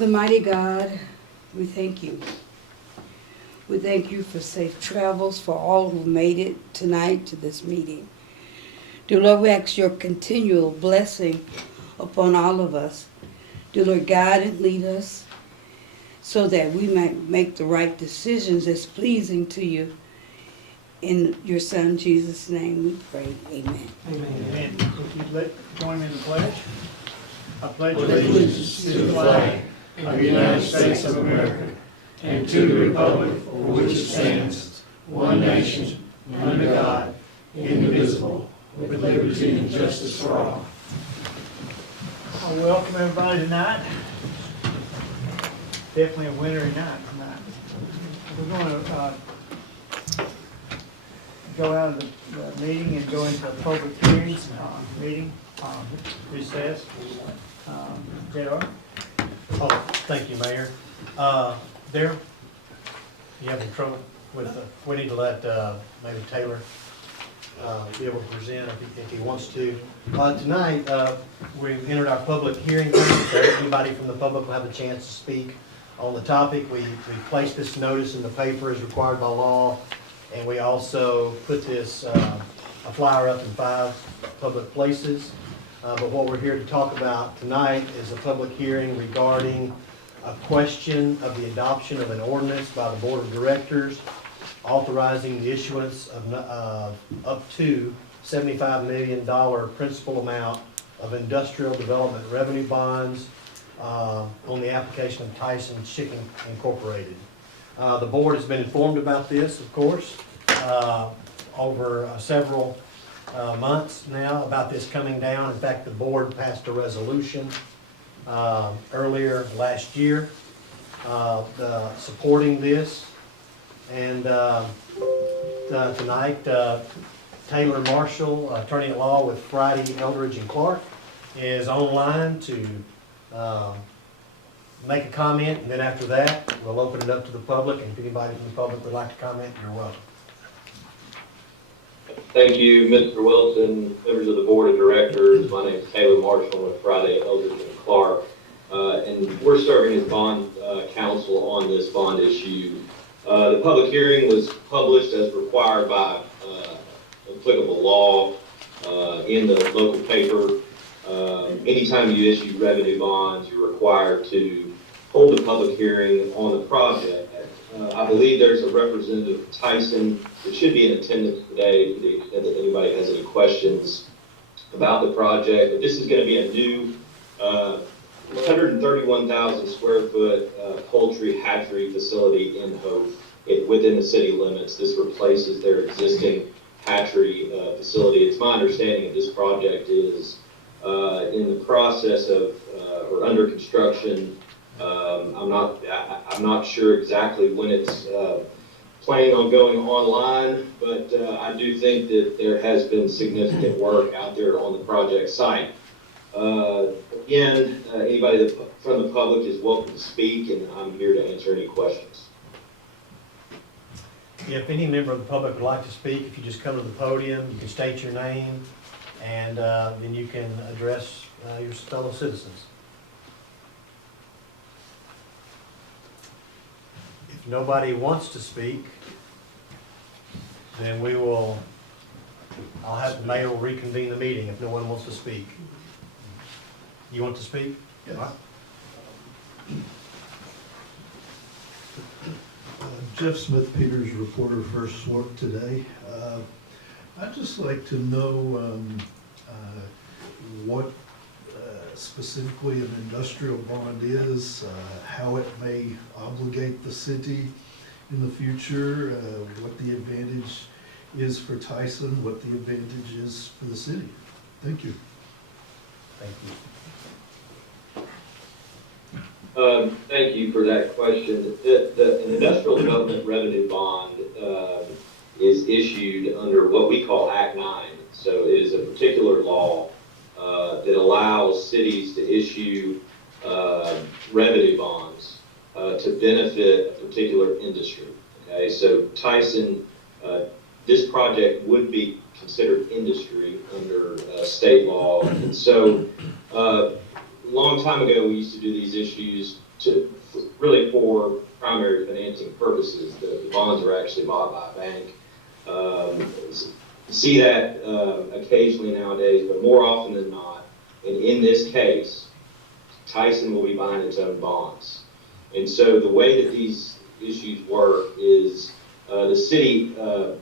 The mighty God, we thank you. We thank you for safe travels for all who made it tonight to this meeting. Dear Lord, we ask your continual blessing upon all of us. Dear Lord, guide and lead us so that we might make the right decisions that's pleasing to you. In your Son, Jesus' name, we pray. Amen. Amen. If you'd join me in the pledge. I pledge allegiance to the flag of the United States of America and to the republic for which it stands, one nation, under God, indivisible, with liberty and justice for all. I welcome everybody tonight. Definitely a wintry night tonight. We're going to go out of the meeting and go into a public hearings meeting, recess. J.R.? Oh, thank you, Mayor. Darryl, you having trouble with, we need to let maybe Taylor be able to present if he wants to. Tonight, we entered our public hearing, so anybody from the public will have a chance to speak on the topic. We placed this notice in the paper as required by law, and we also put this a flyer up in 5 public places. But what we're here to talk about tonight is a public hearing regarding a question of the adoption of an ordinance by the Board of Directors authorizing the issuance of up to $75 million principal amount of industrial development revenue bonds on the application of Tyson Chicken Incorporated. The board has been informed about this, of course, over several months now about this coming down. In fact, the board passed a resolution earlier last year supporting this. And tonight, Taylor Marshall, attorney at law with Friday, Eldridge and Clark, is online to make a comment, and then after that, we'll open it up to the public, and if anybody from the public would like to comment, you're welcome. Thank you, Mr. Wilson, members of the Board of Directors. My name is Taylor Marshall with Friday, Eldridge and Clark, and we're serving as bond counsel on this bond issue. The public hearing was published as required by applicable law in the local paper. Anytime you issue revenue bonds, you're required to hold a public hearing on the project. I believe there's a representative of Tyson that should be in attendance today to the extent that anybody has any questions about the project. But this is going to be a new 131,000 square foot poultry hatchery facility in Hope within the city limits. This replaces their existing hatchery facility. It's my understanding that this project is in the process of or under construction. I'm not sure exactly when it's planning on going online, but I do think that there has been significant work out there on the project site. Again, anybody from the public is welcome to speak, and I'm here to answer any questions. If any member of the public would like to speak, if you just come to the podium, you can state your name, and then you can address your fellow citizens. If nobody wants to speak, then I'll have the mayor reconvene the meeting if no one wants to speak. You want to speak? Yes. Jeff Smith, Peters reporter, First Work today. I'd just like to know what specifically an industrial bond is, how it may obligate the city in the future, what the advantage is for Tyson, what the advantage is for the city. Thank you. Thank you. Thank you for that question. An industrial development revenue bond is issued under what we call Act 9. So it is a particular law that allows cities to issue revenue bonds to benefit a particular industry. Okay, so Tyson, this project would be considered industry under state law, and so a long time ago we used to do these issues really for primary financing purposes. The bonds are actually bought by a bank. See that occasionally nowadays, but more often than not, and in this case, Tyson will be buying its own bonds. And so the way that these issues work is the city will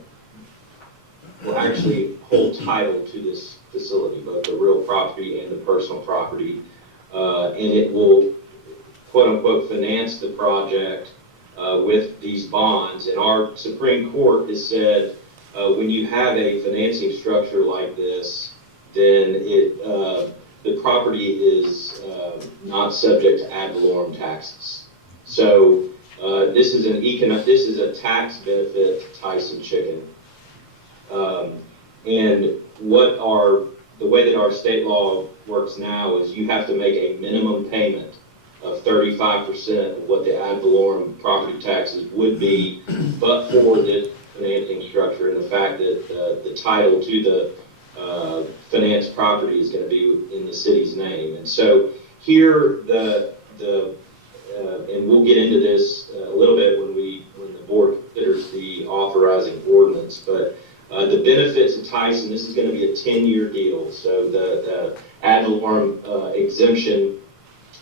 actually hold title to this facility, both the real property and the personal property, and it will, quote unquote, finance the project with these bonds. And our Supreme Court has said when you have a financing structure like this, then the property is not subject to ad valorem taxes. So this is a tax benefit to Tyson Chicken. And the way that our state law works now is you have to make a minimum payment of 35% of what the ad valorem property taxes would be, but for this financing structure and the fact that the title to the financed property is going to be in the city's name. And so here and we'll get into this a little bit when the board considers the authorizing ordinance, but the benefits of Tyson, this is going to be a 10-year deal. So the ad valorem exemption,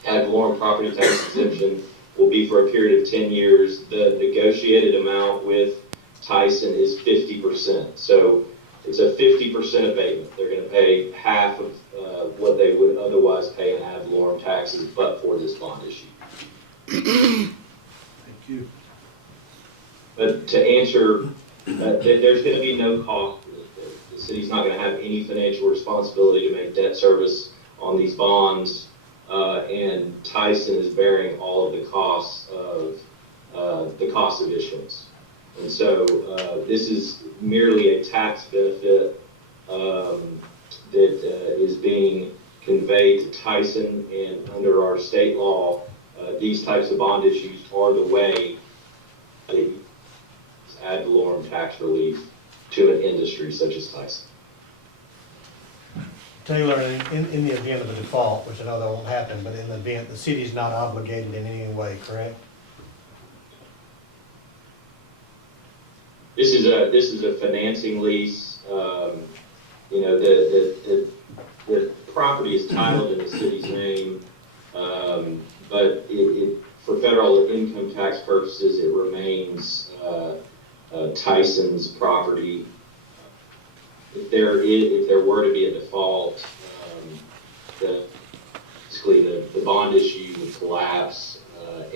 ad valorem property tax exemption will be for a period of 10 years. The negotiated amount with Tyson is 50%. So it's a 50% abatement. They're going to pay half of what they would otherwise pay in ad valorem taxes, but for this bond issue. Thank you. But to answer, there's going to be no cost. The city's not going to have any financial responsibility to make debt service on these bonds, and Tyson is bearing all of the costs of issuance. And so this is merely a tax benefit that is being conveyed to Tyson, and under our state law, these types of bond issues are the way they ad valorem tax relief to an industry such as Tyson. Taylor, in the event of a default, which I know that won't happen, but in the event, the city's not obligated in any way, correct? This is a financing lease. The property is titled in the city's name, but for federal income tax purposes, it remains Tyson's property. If there were to be a default, basically the bond issue would collapse,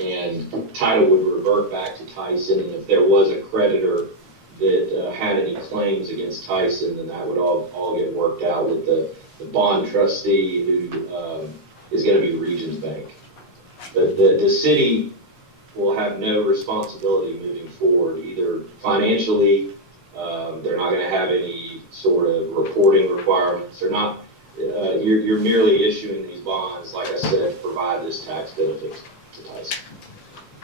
and title would revert back to Tyson. And if there was a creditor that had any claims against Tyson, then that would all get worked out with the bond trustee, who is going to be Regions Bank. But the city will have no responsibility moving forward, either financially. They're not going to have any sort of reporting requirements. They're not. You're merely issuing these bonds, like I said, to provide this tax benefit to Tyson.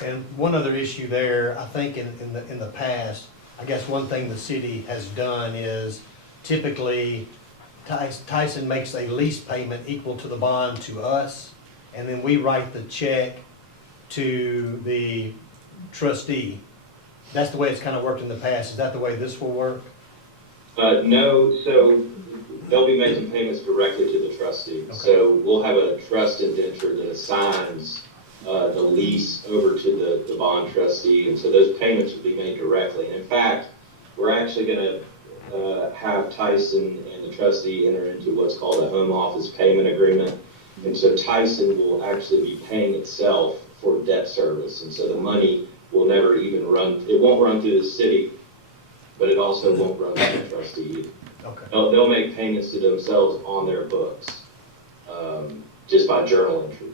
And one other issue there, I think in the past, I guess one thing the city has done is typically Tyson makes a lease payment equal to the bond to us, and then we write the check to the trustee. That's the way it's kind of worked in the past. Is that the way this will work? No, so they'll be making payments directly to the trustee. Okay. So we'll have a trust indenture that assigns the lease over to the bond trustee, and so those payments will be made directly. And in fact, we're actually going to have Tyson and the trustee enter into what's called a home office payment agreement, and so Tyson will actually be paying itself for debt service, and so the money will never even run. It won't run through the city, but it also won't run through the trustee either. Okay. They'll make payments to themselves on their books, just by journal entry.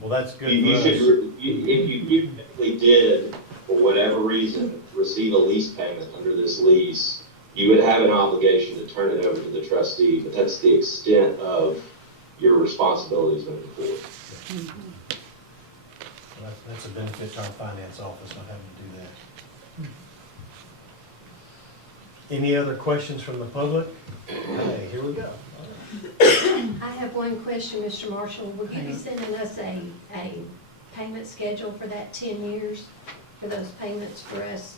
Well, that's good. If you typically did, for whatever reason, receive a lease payment under this lease, you would have an obligation to turn it over to the trustee, but that's the extent of your responsibilities moving forward. Mm-hmm. Well, that's a benefit to our finance office, not having to do that. Any other questions from the public? Okay, here we go. I have one question, Mr. Marshall. Will you be sending us a payment schedule for that 10 years, for those payments for us?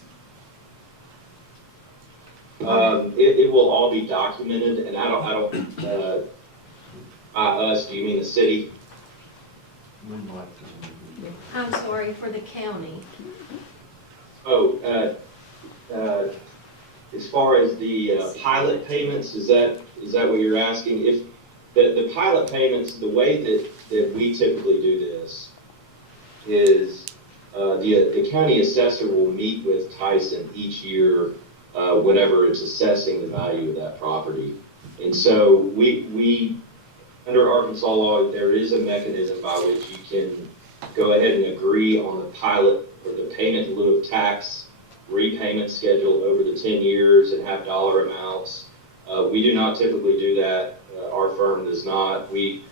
It will all be documented, and us, do you mean the city? I'm sorry, for the county. Oh, as far as the pilot payments, is that what you're asking? If the pilot payments, the way that we typically do this is the county assessor will meet with Tyson each year whenever it's assessing the value of that property. And so we under Arkansas law, there is a mechanism by which you can go ahead and agree on the pilot or the payment in lieu of tax repayment schedule over the 10 years and have dollar amounts. We do not typically do that. Our firm does not. We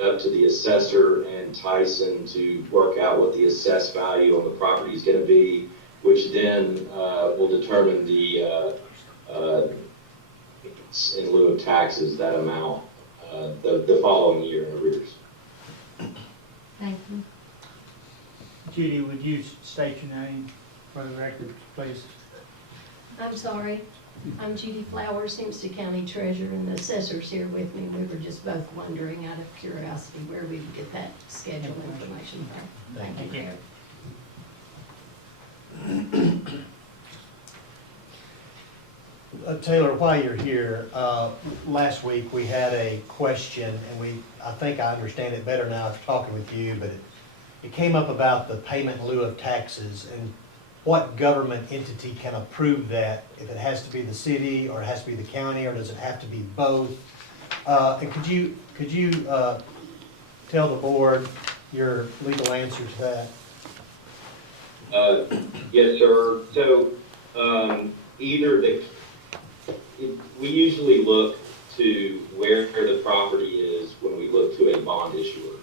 up to the assessor and Tyson to work out what the assessed value on the property is going to be, which then will determine the in lieu of taxes, that amount the following year in arrears. Thank you. Judy, would you state your name for the record, please? I'm sorry. I'm Judy Flowers, Hempstead County Treasurer, and the assessor's here with me. We were just both wondering out of curiosity where we would get that schedule information from. Thank you, Mayor. Taylor, while you're here, last week we had a question, and I think I understand it better now after talking with you, but it came up about the payment in lieu of taxes and what government entity can approve that, if it has to be the city, or it has to be the county, or does it have to be both? And could you tell the board your legal answer to that? Yes, sir. So we usually look to where the property is when we look to a bond issuer.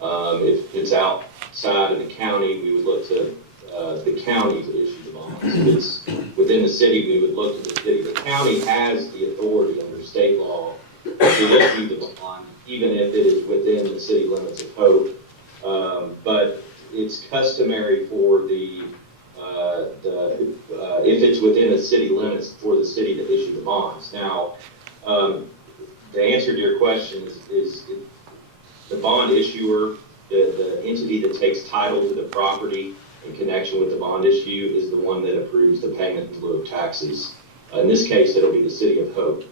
If it's outside of the county, we would look to the county to issue the bonds. If it's within the city, we would look to the city. The county has the authority under state law to issue the bond, even if it is within the city limits of Hope. But it's customary for if it's within the city limits, for the city to issue the bonds. Now, the answer to your question is the bond issuer, the entity that takes title to the property in connection with the bond issue, is the one that approves the payment in lieu of taxes. In this case, it'll be the city of Hope.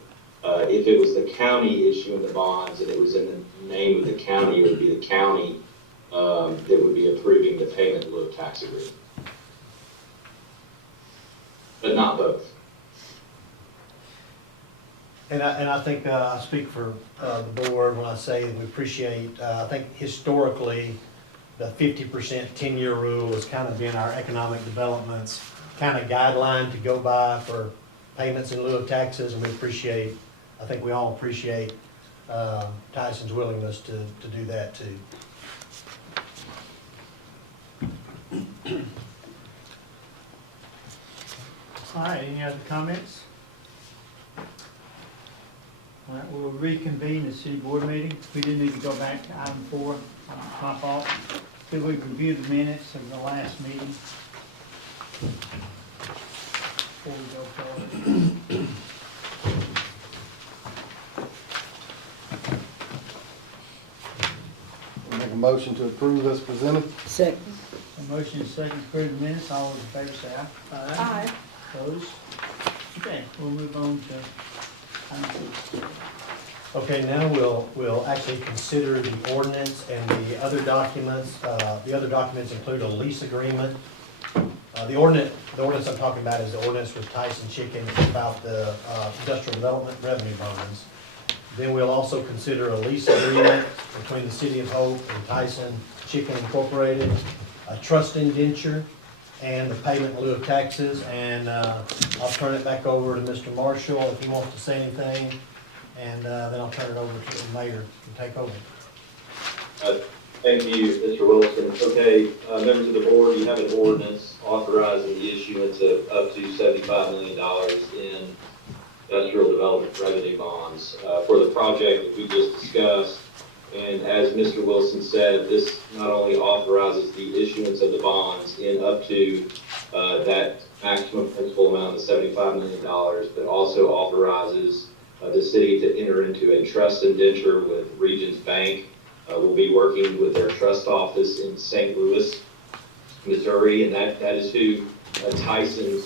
If it was the county issuing the bonds and it was in the name of the county, it would be the county that would be approving the payment in lieu of tax agreement. But not both. And I think I speak for the board when I say that we appreciate, I think historically, the 50% 10-year rule has kind of been our economic development's kind of guideline to go by for payments in lieu of taxes, and I think we all appreciate Tyson's willingness to do that too. All right, any other comments? All right, we'll reconvene the city board meeting. We do need to go back to item 4, my fault. Could we review the minutes of the last meeting before we go forward? Make a motion to approve as presented. Second. A motion is second to approve the minutes. All those in favor say aye. Aye. Opposed? Okay, we'll move on to item 6. Okay, now we'll actually consider the ordinance and the other documents. The other documents include a lease agreement. The ordinance I'm talking about is the ordinance with Tyson Chicken about the industrial development revenue bonds. Then we'll also consider a lease agreement between the City of Hope and Tyson Chicken Incorporated, a trust indenture, and the payment in lieu of taxes. And I'll turn it back over to Mr. Marshall if he wants to say anything, and then I'll turn it over to the mayor to take over. Thank you, Mr. Wilson. Okay, members of the board, you have an ordinance authorizing the issuance of up to $75 million in industrial development revenue bonds for the project that we just discussed. And as Mr. Wilson said, this not only authorizes the issuance of the bonds in up to that maximum principal amount of $75 million, but also authorizes the city to enter into a trust indenture with Regions Bank. We'll be working with their trust office in St. Louis, Missouri, and that is who Tyson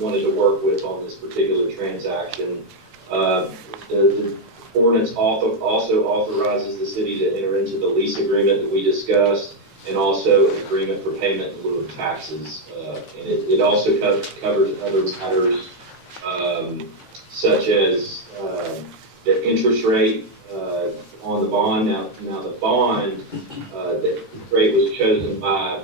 wanted to work with on this particular transaction. The ordinance also authorizes the city to enter into the lease agreement that we discussed, and also an agreement for payment in lieu of taxes. And it also covers other matters such as the interest rate on the bond. Now the bond that rate was chosen by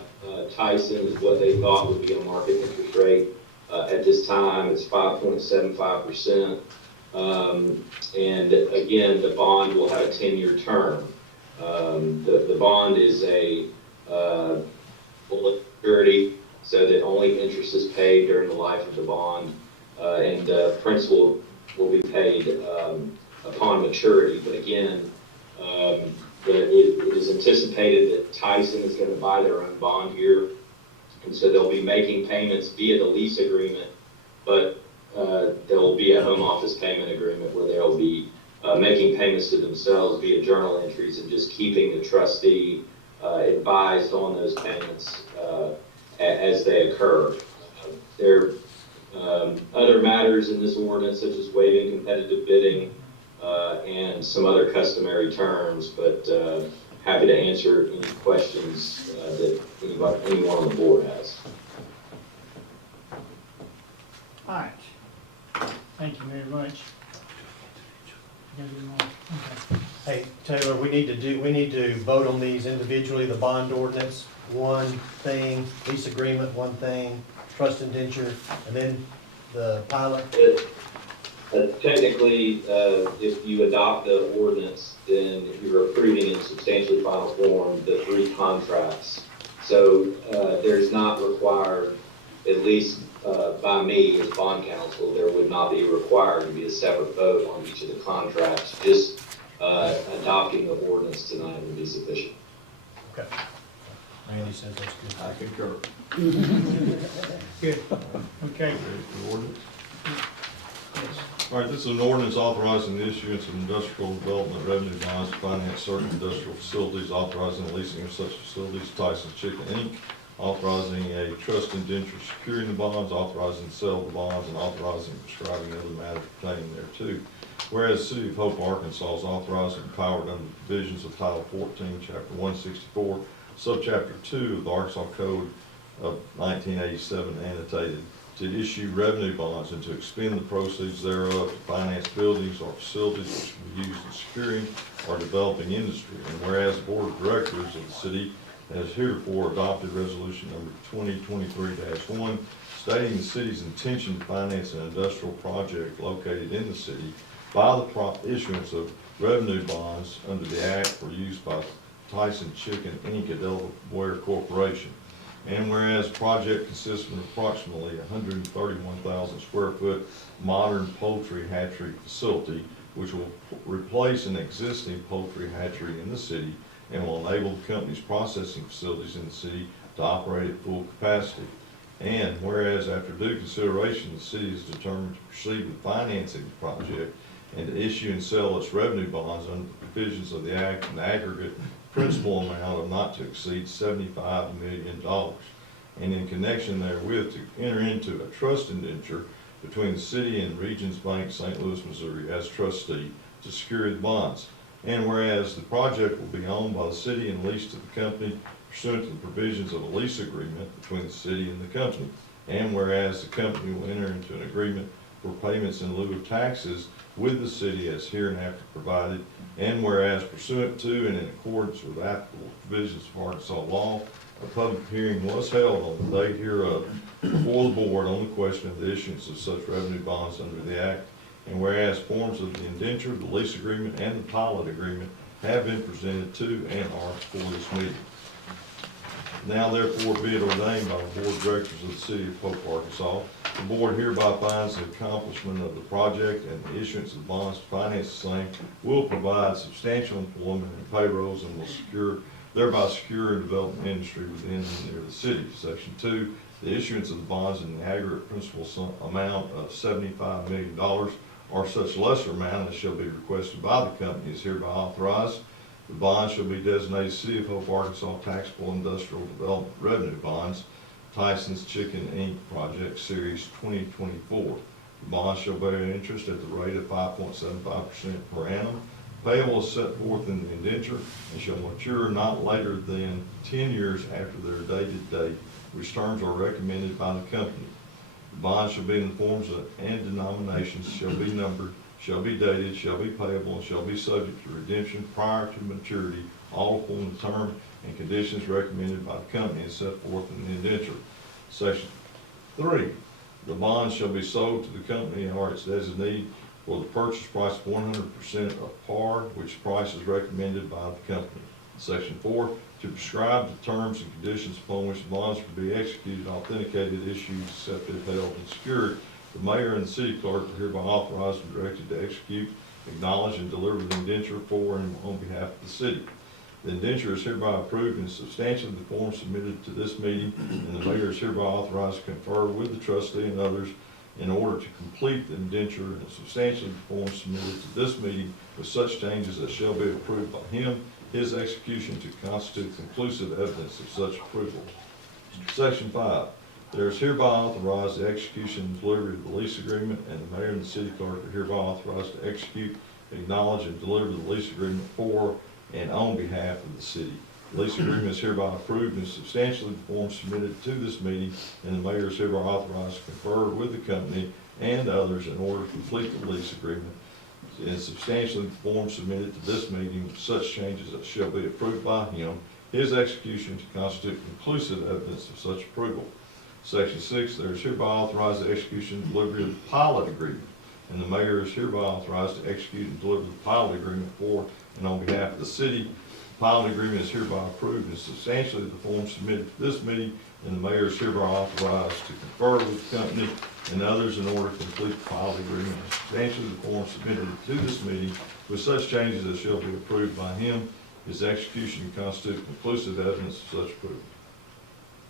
Tyson is what they thought would be a market interest rate. At this time, it's 5.75%. And again, the bond will have a 10-year term. The bond is a bullet maturity, so that only interest is paid during the life of the bond, and principal will be paid upon maturity. But again, it is anticipated that Tyson is going to buy their own bond here, and so they'll be making payments via the lease agreement, but there will be a home office payment agreement where they'll be making payments to themselves via journal entries and just keeping the trustee advised on those payments as they occur. There are other matters in this ordinance, such as waiving competitive bidding and some other customary terms, but happy to answer any questions that anyone on the board has. All right. Thank you very much. You gotta do them all. Okay. Hey, Taylor, we need to vote on these individually, the bond ordinance, one thing, lease agreement, one thing, trust indenture, and then the pilot. Technically, if you adopt the ordinance, then you're approving in substantially final form the 3 contracts. So there's not required, at least by me as bond counsel, there would not be required to be a separate vote on each of the contracts. Just adopting the ordinance tonight would be sufficient. Okay. Randy says that's good. I concur. Good. Okay. The ordinance. Yes. All right, this is an ordinance authorizing the issuance of industrial development revenue bonds to finance certain industrial facilities, authorizing the leasing of such facilities, Tyson Chicken Inc., authorizing a trust indenture securing the bonds, authorizing the sale of the bonds, and authorizing and prescribing other matters pertaining thereto. Whereas the City of Hope, Arkansas is authorized and empowered under the provisions of Title 14, Chapter 164, Subchapter 2 of the Arkansas Code of 1987 annotated, to issue revenue bonds and to expend the proceeds thereof to finance buildings or facilities which will be used in securing or developing industry. And whereas the Board of Directors of the city has heretofore adopted resolution number 2023-1, stating the city's intention to finance an industrial project located in the city by the issuance of revenue bonds under the Act for use by Tyson Chicken Inc., a Delaware corporation. And whereas the project consists of an approximately 131,000 square foot modern poultry hatchery facility, which will replace an existing poultry hatchery in the city and will enable the company's processing facilities in the city to operate at full capacity. And whereas after due consideration, the city is determined to proceed with financing the project and to issue and sell its revenue bonds under the provisions of the Act in the aggregate principal amount of not to exceed $75 million. And in connection therewith, to enter into a trust indenture between the city and Regions Bank, St. Louis, Missouri, as trustee to secure the bonds. And whereas the project will be owned by the city and leased to the company pursuant to the provisions of a lease agreement between the city and the company. And whereas the company will enter into an agreement for payments in lieu of taxes with the city as hereinafter provided. And whereas pursuant to and in accordance with applicable provisions of Arkansas law, a public hearing was held on the date hereof before the board on the question of the issuance of such revenue bonds under the Act. And whereas forms of the indenture, the lease agreement, and the pilot agreement have been presented to and are for this meeting. Now therefore be it ordained by the Board of Directors of the City of Pope, Arkansas, The board hereby finds the accomplishment of the project and the issuance of bonds to finance the same will provide substantial employment and payrolls and will thereby secure and develop an industry within and near the city. Section 2, the issuance of the bonds in the aggregate principal amount of $75 million or such lesser amount as shall be requested by the company is hereby authorized. The bonds shall be designated City of Hope, Arkansas Taxable Industrial Development Revenue Bonds, Tyson's Chicken Inc. Project Series 2024. The bonds shall bear interest at the rate of 5.75% per annum. Payable is set forth in the indenture and shall mature not later than 10 years after their dated date, which terms are recommended by the company. The bonds shall be in the forms and denominations, shall be numbered, shall be dated, shall be payable, and shall be subject to redemption prior to maturity, all upon the term and conditions recommended by the company and set forth in the indenture. Section 3, the bonds shall be sold to the company or its designee for the purchase price of 100% of par, which price is recommended by the company. Section 4, to prescribe the terms and conditions upon which the bonds will be executed, authenticated, issued, accepted, held, and secured. The mayor and the city clerk are hereby authorized and directed to execute, acknowledge, and deliver the indenture for and on behalf of the city. The indenture is hereby approved in substantially the form submitted to this meeting, and the mayor is hereby authorized to confer with the trustee and others in order to complete the indenture in substantially the form submitted to this meeting with such changes as shall be approved by him, his execution to constitute conclusive evidence of such approval. Section 5. There is hereby authorized the execution and delivery of the lease agreement, and the mayor and the city clerk are hereby authorized to execute, acknowledge, and deliver the lease agreement for and on behalf of the city. The lease agreement is hereby approved in substantially the form submitted to this meeting, and the mayor is hereby authorized to confer with the company and others in order to complete the lease agreement in substantially the form submitted to this meeting with such changes as shall be approved by him, his execution to constitute conclusive evidence of such approval. Section 6, there is hereby authorized the execution and delivery of the pilot agreement, and the mayor is hereby authorized to execute and deliver the pilot agreement for and on behalf of the city. The pilot agreement is hereby approved in substantially the form submitted to this meeting, and the mayor is hereby authorized to confer with the company and others in order to complete the pilot agreement in substantially the form submitted to this meeting with such changes as shall be approved by him, his execution to constitute conclusive evidence of such approval.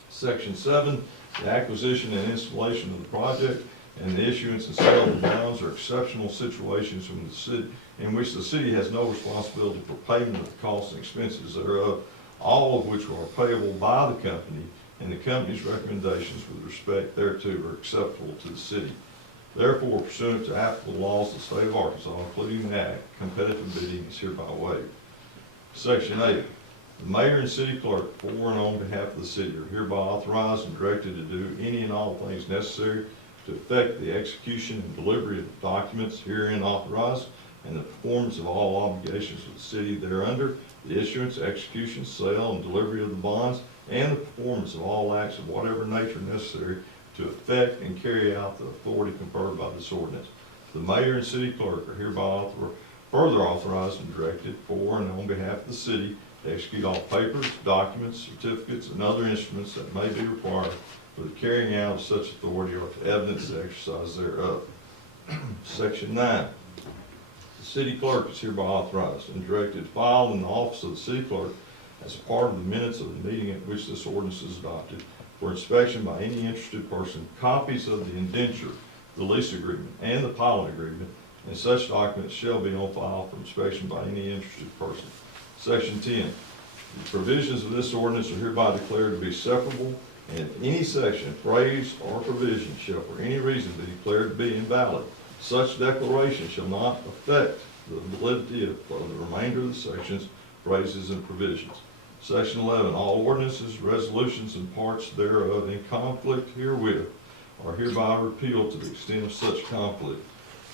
Section 7, the acquisition and installation of the project and the issuance and sale of bonds are exceptional situations from the city, in which the city has no responsibility for payment of the costs and expenses thereof, all of which are payable by the company, and the company's recommendations with respect thereto are acceptable to the city. Therefore, pursuant to applicable laws of the state of Arkansas, including the Act, competitive bidding is hereby waived. Section 8. The mayor and city clerk, for and on behalf of the city, are hereby authorized and directed to do any and all things necessary to effect the execution and delivery of the documents herein authorized and the performance of all obligations of the city thereunder, the issuance, execution, sale, and delivery of the bonds, and the performance of all acts of whatever nature necessary to effect and carry out the authority conferred by this ordinance. The mayor and city clerk are hereby further authorized and directed for and on behalf of the city to execute all papers, documents, certificates, and other instruments that may be required for the carrying out of such authority or to evidence the exercise thereof. Section 9. The city clerk is hereby authorized and directed to file in the office of the city clerk as a part of the minutes of the meeting at which this ordinance is adopted for inspection by any interested person, copies of the indenture, the lease agreement, and the pilot agreement, and such documents shall be on file for inspection by any interested person. Section 10. The provisions of this ordinance are hereby declared to be severable, and if any section, phrase, or provision shall for any reason be declared to be invalid, such declaration shall not affect the validity of the remainder of the sections, phrases, and provisions. Section 11. All ordinances, resolutions, and parts thereof in conflict herewith are hereby repealed to the extent of such conflict,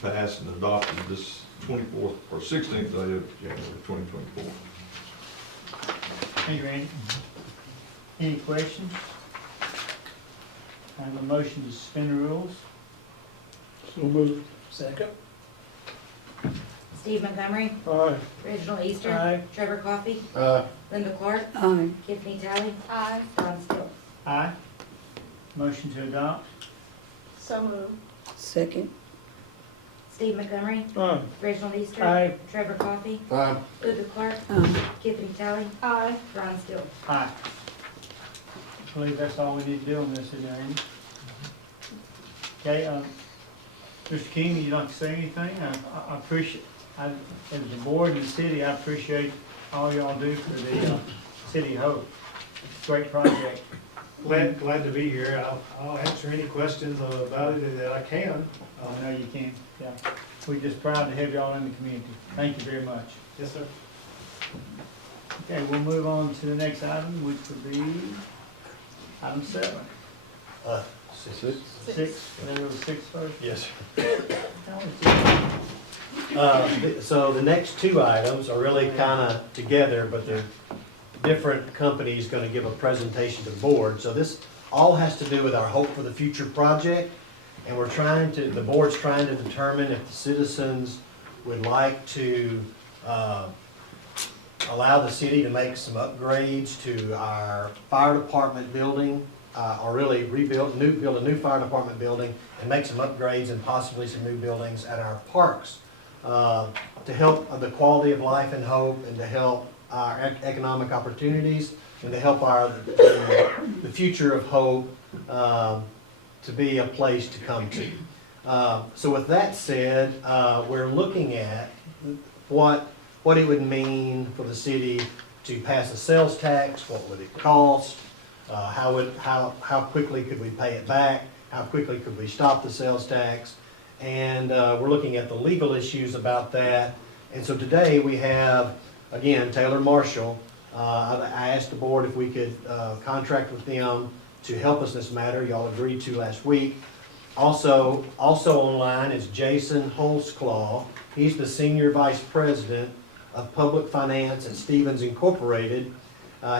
passed and adopted this 24th or 16th day of January 2024. Thank you, Randy. Any questions? I have a motion to suspend the rules. So moved. Second. Steve Montgomery, Aye. Reginald Easter. Aye. Trevor Coffey, Aye. Linda Clark, Aye. Tiffany Talley. Aye. Don Still. Aye. Motion to adopt. So moved. Second. Steve Montgomery, Aye. Reginald Easter. Aye. Trevor Coffey, Aye. Luther Clark, Tiffany Talley, Aye. Ron Still. Aye. I believe that's all we need to do on this, is there any? Okay, Mr. King, you'd like to say anything? I appreciate, as the board and the city, I appreciate all y'all do for the City of Hope. It's a great project. Glad to be here. I'll answer any questions about it that I can. I know you can, yeah. We're just proud to have y'all in the community. Thank you very much. Yes, sir. Okay, we'll move on to the next item, which would be item 7. Six. 6, and then it was 6 first. Yes, sir. How is it? So the next two items are really kind of together, but they're different companies going to give a presentation to the board. So this all has to do with our Hope for the Future project. And the board's trying to determine if the citizens would like to allow the city to make some upgrades to our fire department building, or really build a new fire department building and make some upgrades and possibly some new buildings at our parks to help the quality of life in Hope and to help our economic opportunities and to help the future of Hope to be a place to come to. So with that said, we're looking at what it would mean for the city to pass a sales tax, what would it cost, how quickly could we pay it back, how quickly could we stop the sales tax, and we're looking at the legal issues about that. And so today we have, again, Taylor Marshall. I asked the board if we could contract with them to help us in this matter. Y'all agreed to last week. Also online is Jason Holzclaw. He's the Senior Vice President of Public Finance at Stevens Incorporated.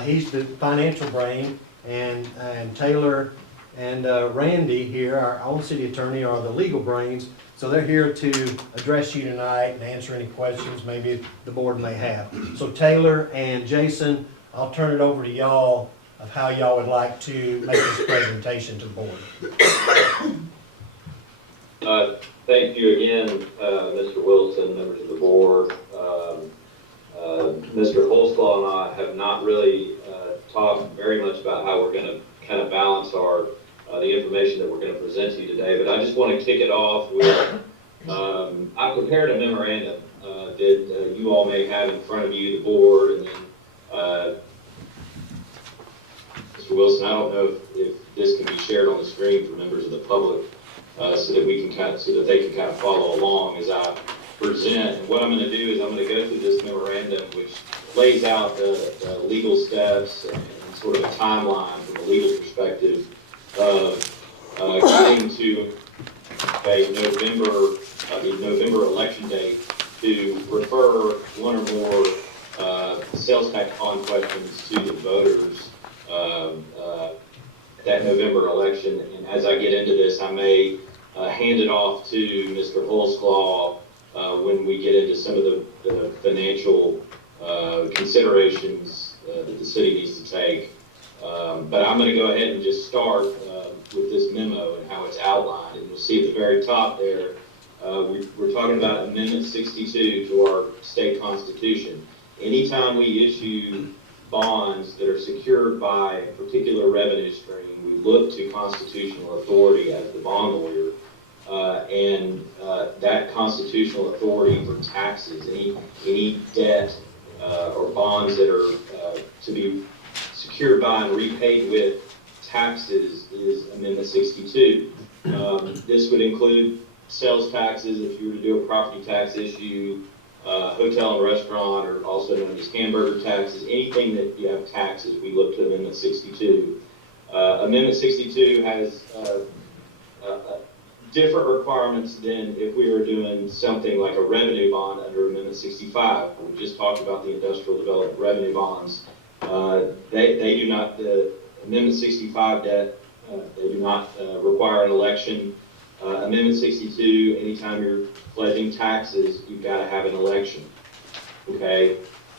He's the financial brain, and Taylor and Randy here, our own city attorney, are the legal brains. So they're here to address you tonight and answer any questions maybe the board may have. So Taylor and Jason, I'll turn it over to y'all of how y'all would like to make this presentation to the board. Thank you again, Mr. Wilson, members of the board. Mr. Holzclaw and I have not really talked very much about how we're going to kind of balance the information that we're going to present to you today, but I just want to kick it off with, I prepared a memorandum that you all may have in front of you, the board, and then Mr. Wilson, I don't know if this can be shared on the screen for members of the public, so that they can kind of follow along as I present. And what I'm going to do is I'm going to go through this memorandum, which lays out the legal steps and sort of a timeline from a legal perspective of getting to the November election date to refer one or more sales tax bond questions to the voters that November election. And as I get into this, I may hand it off to Mr. Holzclaw when we get into some of the financial considerations that the city needs to take. But I'm going to go ahead and just start with this memo and how it's outlined. And you'll see at the very top there, we're talking about Amendment 62 to our state constitution. Anytime we issue bonds that are secured by a particular revenue stream, we look to constitutional authority as the bond lawyer. And that constitutional authority for taxes, any debt or bonds that are to be secured by and repaid with taxes is Amendment 62. This would include sales taxes if you were to do a property tax issue, hotel and restaurant, or also known as hamburger taxes, anything that you have taxes, we look to Amendment 62. Amendment 62 has different requirements than if we were doing something like a revenue bond under Amendment 65. We just talked about the industrial development revenue bonds. They do not, the Amendment 65 debt, they do not require an election. Amendment 62, anytime you're pledging taxes, you've got to have an election, okay?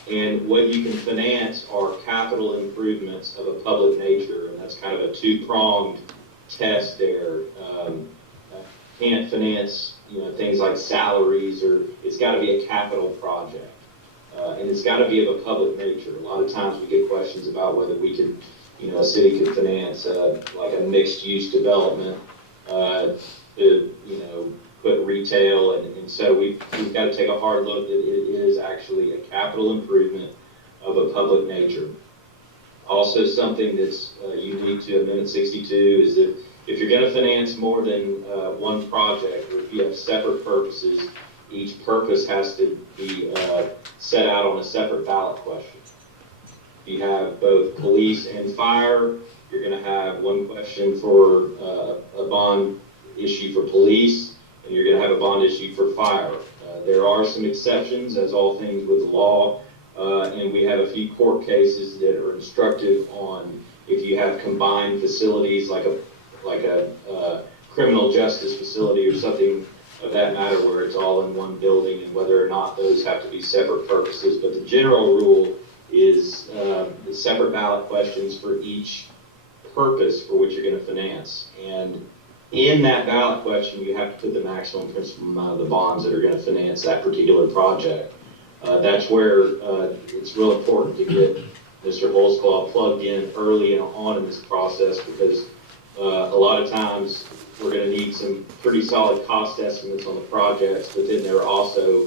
And what you can finance are capital improvements of a public nature, and that's kind of a two-pronged test there. can't finance, things like salaries, or it's gotta be a capital project. And it's gotta be of a public nature. A lot of times we get questions about whether we could, a city could finance, like a mixed-use development, to, put retail, and so we've gotta take a hard look that it is actually a capital improvement of a public nature. Also, something that's unique to Amendment 62 is that if you're gonna finance more than one project, or if you have separate purposes, each purpose has to be set out on a separate ballot question. If you have both police and fire, you're gonna have one question for a bond issue for police, and you're gonna have a bond issue for fire. There are some exceptions, as all things with the law, and we have a few court cases that are instructive on if you have combined facilities like a criminal justice facility or something of that matter where it's all in one building, and whether or not those have to be separate purposes. But the general rule is the separate ballot questions for each purpose for which you're going to finance. And in that ballot question, you have to put the maximum principal amount of the bonds that are going to finance that particular project. That's where it's real important to get Mr. Holzclaw plugged in early and on in this process, because a lot of times we're going to need some pretty solid cost estimates on the projects, but then there are also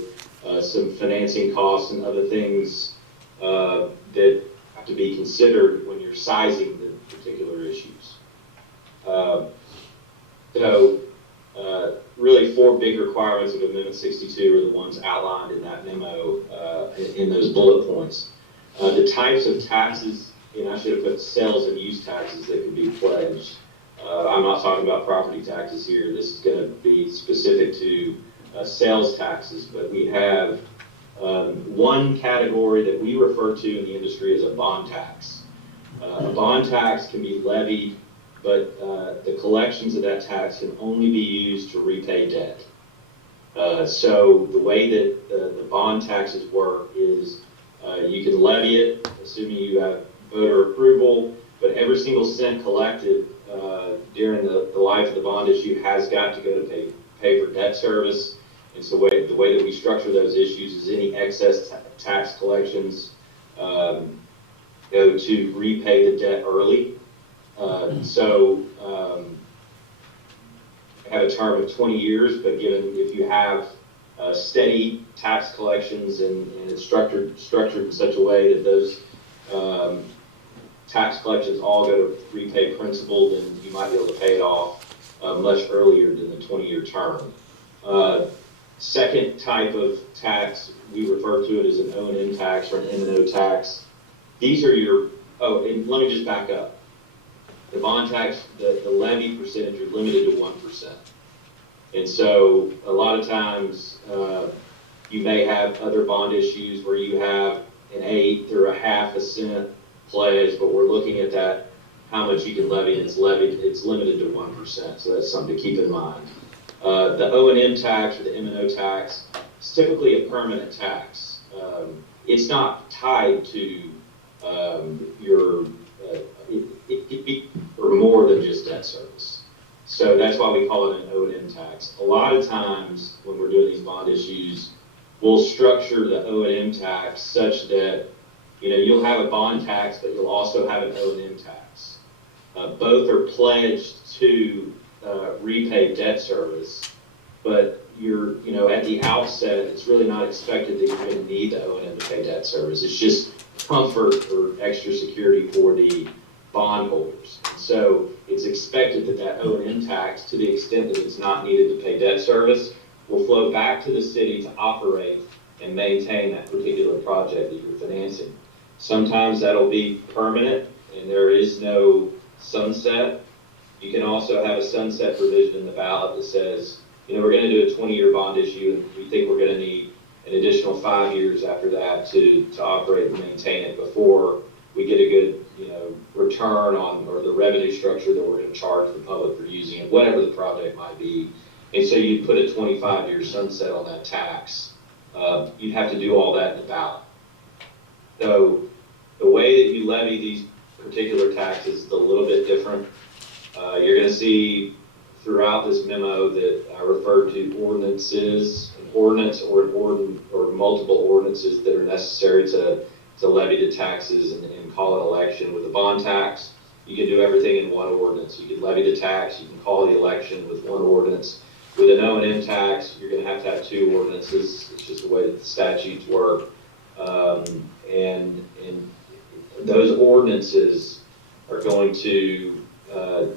some financing costs and other things that have to be considered when you're sizing the particular issues. Really, 4 big requirements of Amendment 62 are the ones outlined in that memo, in those bullet points. The types of taxes, and I should have put sales and use taxes that could be pledged. I'm not talking about property taxes here. This is going to be specific to sales taxes, but we have one category that we refer to in the industry as a bond tax. A bond tax can be levied, but the collections of that tax can only be used to repay debt. So the way that the bond taxes work is you can levy it, assuming you have voter approval, but every single cent collected during the life of the bond issue has got to go to pay for debt service. And so the way that we structure those issues is any excess tax collections go to repay the debt early. Have a term of 20 years, but if you have steady tax collections and it's structured in such a way that those tax collections all go to repay principal, then you might be able to pay it off much earlier than the 20-year term. Second type of tax, we refer to it as an O&M tax or an M&O tax. These are and let me just back up. The bond tax, the levy percentage is limited to 1%. And so a lot of times you may have other bond issues where you have an 1/8 or a 1/2 cent pledge, but we're looking at that, how much you can levy, and it's limited to 1%. So that's something to keep in mind. The O&M tax or the M&O tax is typically a permanent tax. It's not tied to your it could be for more than just debt service. So that's why we call it an O&M tax. A lot of times when we're doing these bond issues, we'll structure the O&M tax such that, you'll have a bond tax, but you'll also have an O&M tax. Both are pledged to repay debt service, but at the outset, it's really not expected that you're going to need the O&M to pay debt service. It's just comfort or extra security for the bondholders. So it's expected that O&M tax, to the extent that it's not needed to pay debt service, will flow back to the city to operate and maintain that particular project that you're financing. Sometimes that'll be permanent and there is no sunset. You can also have a sunset provision in the ballot that says, we're going to do a 20-year bond issue and we think we're going to need an additional 5 years after that to operate and maintain it before we get a good return on, or the revenue structure that we're going to charge the public for using it, whatever the project might be. And so you put a 25-year sunset on that tax. You'd have to do all that in the ballot. So the way that you levy these particular taxes is a little bit different. You're going to see throughout this memo that I referred to ordinances, an ordinance or or multiple ordinances that are necessary to levy the taxes and call an election. With a bond tax, you can do everything in one ordinance. You can levy the tax, you can call the election with one ordinance. With an O&M tax, you're gonna have 2 ordinances. It's just the way that the statutes work. And those ordinances are going to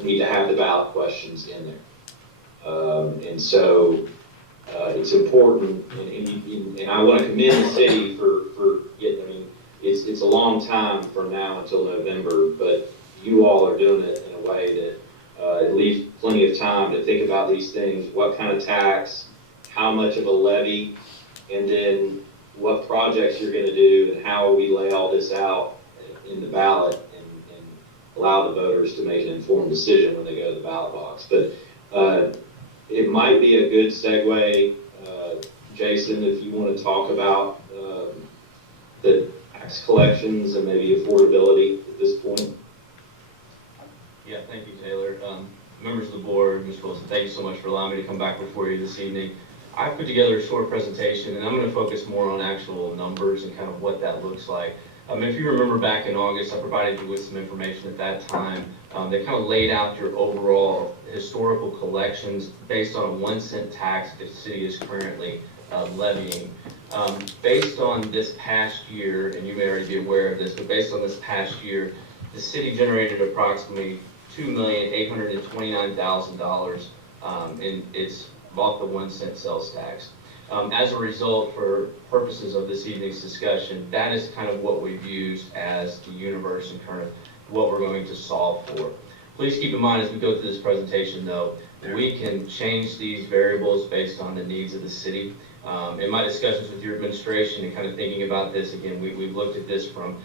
need to have the ballot questions in there. And so it's important, and I want to commend the city for getting, I mean, it's a long time from now until November, but you all are doing it in a way that it leaves plenty of time to think about these things, what kind of tax, how much of a levy, and then what projects you're going to do, and how we lay all this out in the ballot and allow the voters to make an informed decision when they go to the ballot box. But it might be a good segue, Jason, if you want to talk about the tax collections and maybe affordability at this point. Yeah, thank you, Taylor. Members of the board, Mr. Wilson, thank you so much for allowing me to come back before you this evening. I put together a short presentation, and I'm going to focus more on actual numbers and kind of what that looks like. If you remember back in August, I provided you with some information at that time that kind of laid out your overall historical collections based on a 1-cent tax that the city is currently levying. Based on this past year, and you may already be aware of this, but based on this past year, the city generated approximately $2,829,000 in its off the 1-cent sales tax. As a result, for purposes of this evening's discussion, that is kind of what we've used as the universe and kind of what we're going to solve for. Please keep in mind as we go through this presentation, though, we can change these variables based on the needs of the city. In my discussions with your administration and kind of thinking about this, again, we've looked at this from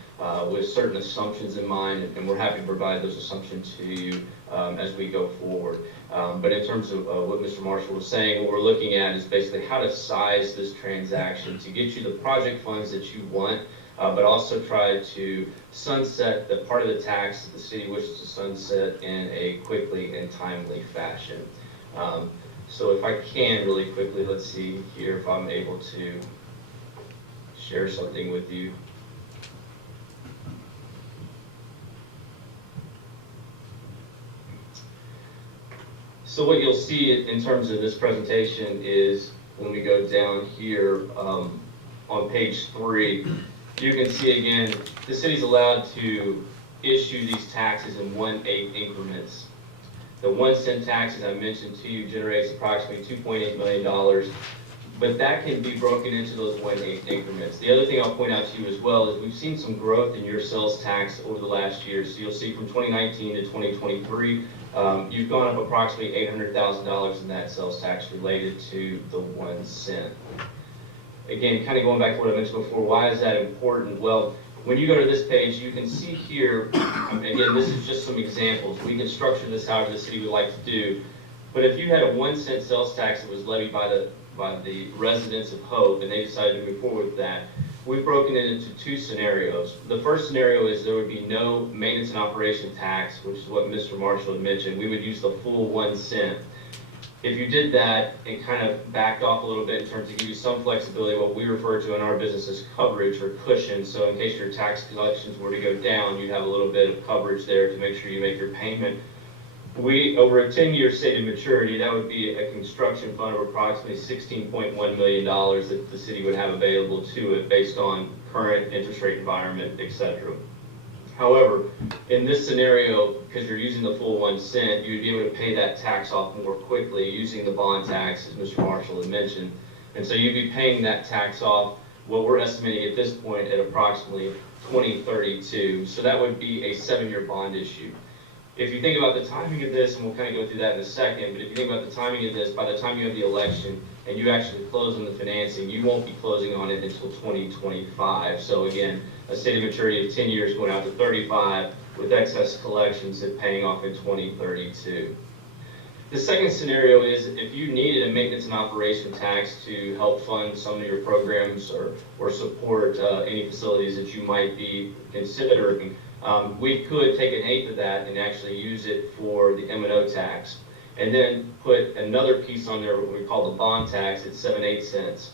with certain assumptions in mind, and we're happy to provide those assumptions to you as we go forward. But in terms of what Mr. Marshall was saying, what we're looking at is basically how to size this transaction to get you the project funds that you want, but also try to sunset the part of the tax that the city wishes to sunset in a quickly and timely fashion. So if I can really quickly, let's see here if I'm able to share something with you. So what you'll see in terms of this presentation is when we go down here on page 3, you can see again, the city's allowed to issue these taxes in 1/8 increments. The 1-cent tax, as I mentioned to you, generates approximately $2.8 million, but that can be broken into those 1/8 increments. The other thing I'll point out to you as well is we've seen some growth in your sales tax over the last year. So you'll see from 2019 to 2023, you've gone up approximately $800,000 in that sales tax related to the 1 cent. Again, kind of going back to what I mentioned before, why is that important? Well, when you go to this page, you can see here, again, this is just some examples. We can structure this however the city would like to do. But if you had a 1-cent sales tax that was levied by the residents of Hope, and they decided to move forward with that, we've broken it into 2 scenarios. The first scenario is there would be no maintenance and operation tax, which is what Mr. Marshall had mentioned. We would use the full 1 cent. If you did that and kind of backed off a little bit in terms of give you some flexibility, what we refer to in our business as coverage or cushion. So in case your tax collections were to go down, you'd have a little bit of coverage there to make sure you make your payment. Over a 10-year stated maturity, that would be a construction fund of approximately $16.1 million that the city would have available to it based on current interest rate environment, etc. However, in this scenario, because you're using the full 1 cent, you'd be able to pay that tax off more quickly using the bond tax, as Mr. Marshall had mentioned. And so you'd be paying that tax off, what we're estimating at this point, at approximately 2032. So that would be a 7-year bond issue. If you think about the timing of this, and we'll kind of go through that in a second, but if you think about the timing of this, by the time you have the election and you actually close on the financing, you won't be closing on it until 2025. So again, a stated maturity of 10 years going out to 35 with excess collections and paying off in 2032. The second scenario is if you needed a maintenance and operation tax to help fund some of your programs or support any facilities that you might be considering, we could take 1/8 of that and actually use it for the M&O tax. and then put another piece on there, what we call the bond tax at 7/8 cents.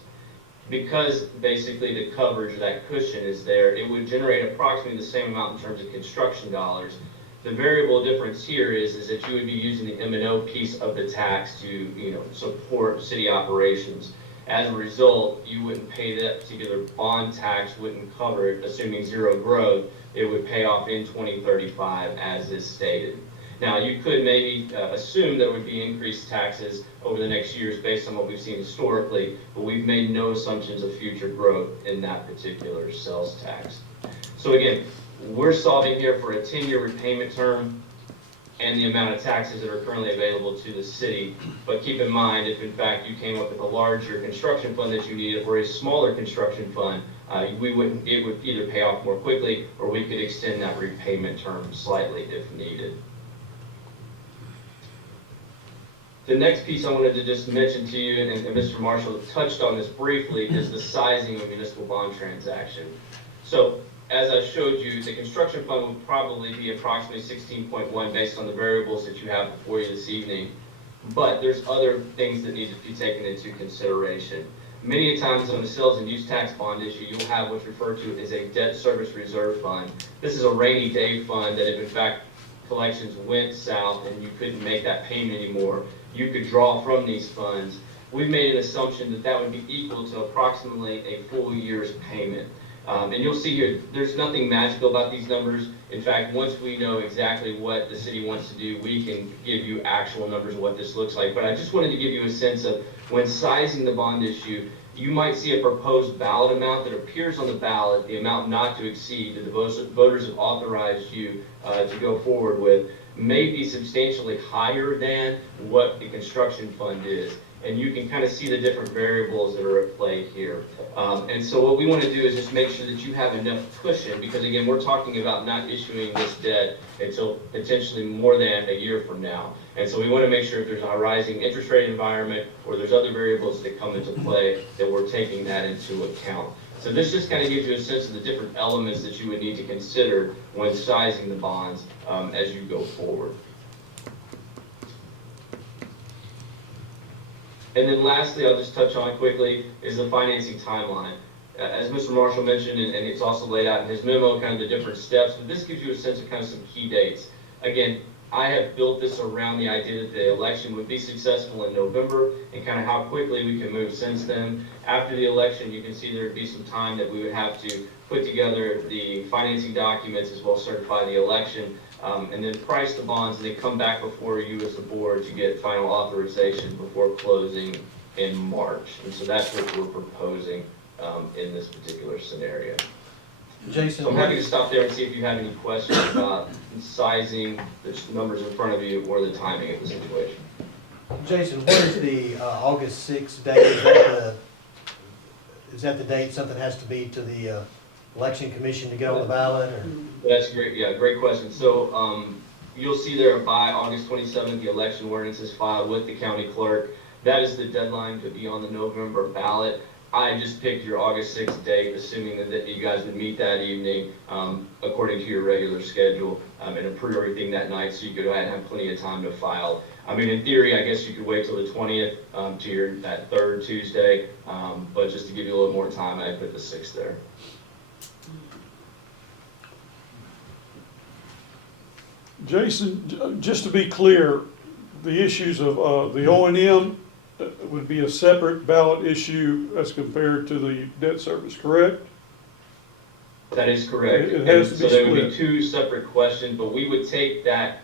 Because basically the coverage, that cushion is there, it would generate approximately the same amount in terms of construction dollars. The variable difference here is that you would be using the M&O piece of the tax to, support city operations. As a result, you wouldn't pay that particular bond tax, wouldn't cover it, assuming zero growth. It would pay off in 2035 as is stated. Now, you could maybe assume there would be increased taxes over the next years based on what we've seen historically, but we've made no assumptions of future growth in that particular sales tax. So again, we're solving here for a 10-year repayment term and the amount of taxes that are currently available to the city. But keep in mind, if in fact you came up with a larger construction fund that you needed or a smaller construction fund, it would either pay off more quickly or we could extend that repayment term slightly if needed. The next piece I wanted to just mention to you, and Mr. Marshall touched on this briefly, is the sizing of a municipal bond transaction. So as I showed you, the construction fund would probably be approximately 16.1 based on the variables that you have before you this evening. But there's other things that need to be taken into consideration. Many times on the sales and use tax bond issue, you'll have what's referred to as a debt service reserve fund. This is a rainy day fund that if in fact collections went south and you couldn't make that payment anymore, you could draw from these funds. We've made an assumption that that would be equal to approximately a full year's payment. And you'll see here, there's nothing magical about these numbers. In fact, once we know exactly what the city wants to do, we can give you actual numbers of what this looks like. But I just wanted to give you a sense of when sizing the bond issue, you might see a proposed ballot amount that appears on the ballot, the amount not to exceed that the voters have authorized you to go forward with, may be substantially higher than what the construction fund is. And you can kind of see the different variables that are at play here. And so what we want to do is just make sure that you have enough cushion, because again, we're talking about not issuing this debt until potentially more than a year from now. And so we want to make sure if there's a rising interest rate environment or there's other variables that come into play, that we're taking that into account. So this just kind of gives you a sense of the different elements that you would need to consider when sizing the bonds as you go forward. And then lastly, I'll just touch on quickly, is the financing timeline. As Mr. Marshall mentioned, and it's also laid out in his memo, kind of the different steps, but this gives you a sense of kind of some key dates. Again, I have built this around the idea that the election would be successful in November and kind of how quickly we can move since then. After the election, you can see there would be some time that we would have to put together the financing documents as well as certify the election, and then price the bonds, and they come back before you as the board to get final authorization before closing in March. And so that's what we're proposing in this particular scenario. Jason, So I'm happy to stop there and see if you have any questions about sizing, the numbers in front of you, or the timing of the situation. Jason, what is the August 6th date? Is that the date something has to be to the election commission to get on the ballot? Or? That's great. Yeah, great question. So you'll see there by August 27th, the election ordinance is filed with the county clerk. That is the deadline to be on the November ballot. I just picked your August 6th date, assuming that you guys would meet that evening according to your regular schedule and approve everything that night, so you could go ahead and have plenty of time to file. I mean, in theory, I guess you could wait till the 20th to that third Tuesday, but just to give you a little more time, I put the 6th there. Jason, just to be clear, the issues of the O&M would be a separate ballot issue as compared to the debt service, correct? That is correct. It has to be so there would be split. two separate questions, but we would take that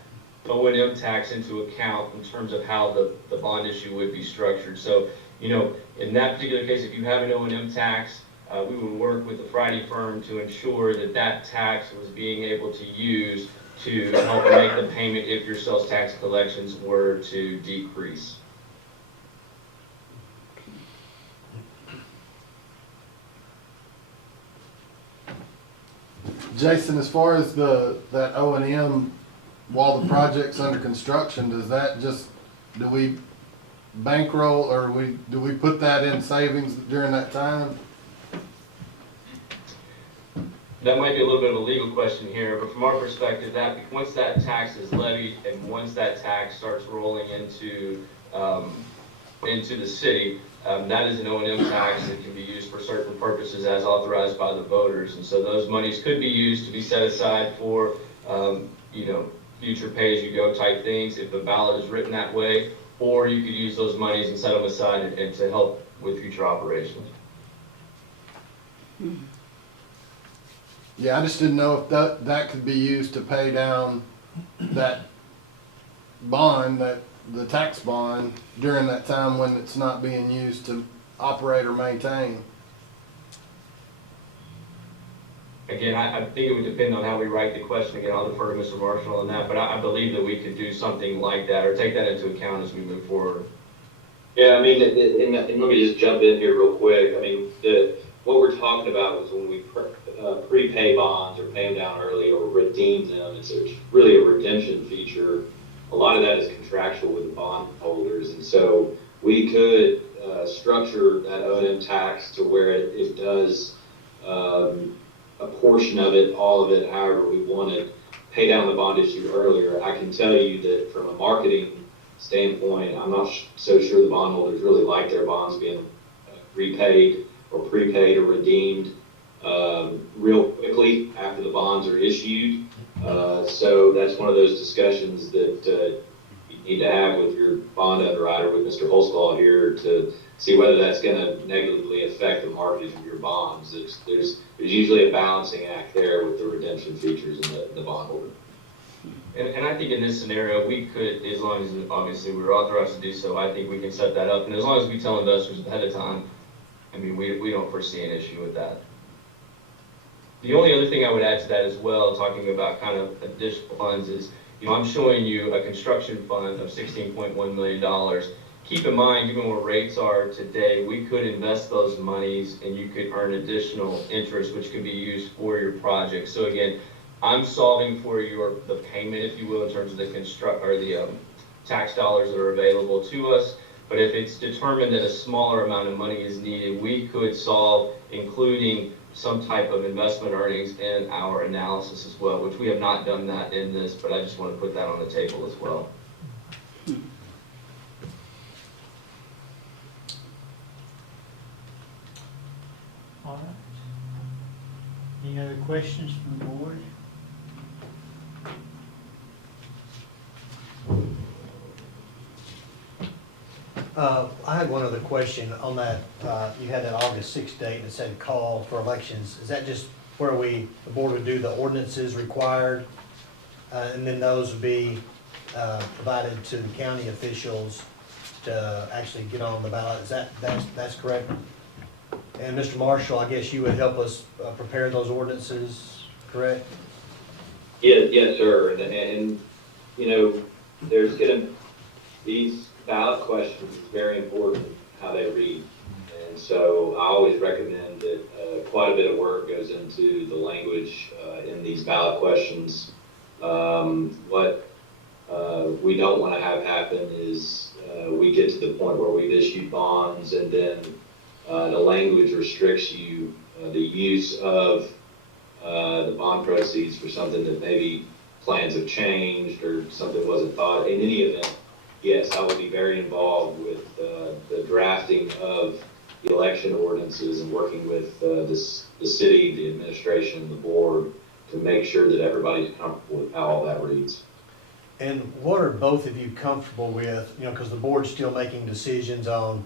O&M tax into account in terms of how the bond issue would be structured. So, in that particular case, if you have an O&M tax, we would work with the Friday firm to ensure that that tax was being able to use to help make the payment if your sales tax collections were to decrease. Jason, as far as that O&M while the project's under construction, do we bankroll or do we put that in savings during that time? that might be a little bit of a legal question here, but from our perspective, that, once that tax is levied and once that tax starts rolling into the city, that is an O&M tax that can be used for certain purposes as authorized by the voters. And so those monies could be used to be set aside for, future pay-as-you-go type things if the ballot is written that way, or you could use those monies and set them aside and to help with future operations. Yeah, I just didn't know if that could be used to pay down that bond, the tax bond, during that time when it's not being used to operate or maintain. Again, I think it would depend on how we write the question. Again, I'll defer to Mr. Marshall on that, but I believe that we could do something like that or take that into account as we move forward. Yeah, I mean, and let me just jump in here real quick. I mean, what we're talking about is when we prepay bonds or pay them down early or redeem them, it's really a redemption feature. A lot of that is contractual with the bond holders, and so we could structure that O&M tax to where it does a portion of it, all of it, however we want it, pay down the bond issue earlier. I can tell you that from a marketing standpoint, I'm not so sure the bondholders really like their bonds being repaid or prepaid or redeemed real quickly after the bonds are issued. So that's one of those discussions that you need to have with your bond underwriter, with Mr. Holzclaw here, to see whether that's going to negatively affect the market of your bonds. There's usually a balancing act there with the redemption features and the bondholder. And I think in this scenario, we could, as long as obviously we're authorized to do so, I think we can set that up. And as long as we tell investors ahead of time, I mean, we don't foresee an issue with that. The only other thing I would add to that as well, talking about kind of additional funds, is, I'm showing you a construction fund of $16.1 million. Keep in mind, given where rates are today, we could invest those monies and you could earn additional interest, which could be used for your project. So again, I'm solving for the payment, if you will, in terms of the tax dollars that are available to us. But if it's determined that a smaller amount of money is needed, we could solve, including some type of investment earnings in our analysis as well, which we have not done that in this, but I just want to put that on the table as well. All right. Any other questions from the board? I had one other question on that. You had that August 6th date and it said call for elections. Is that just where the board would do the ordinances required? And then those would be provided to the county officials to actually get on the ballot? That's correct? And Mr. Marshall, I guess you would help us prepare those ordinances, correct? Yes, sir. And there's going to, these ballot questions, is very important how they read. And so I always recommend that quite a bit of work goes into the language in these ballot questions. What we don't want to have happen is we get to the point where we've issued bonds and then the language restricts you, the use of the bond proceeds for something that maybe plans have changed or something wasn't thought. In any event, yes, I would be very involved with the drafting of the election ordinances and working with the city, the administration, and the board to make sure that everybody's comfortable with how all that reads. And what are both of you comfortable with, because the board's still making decisions on,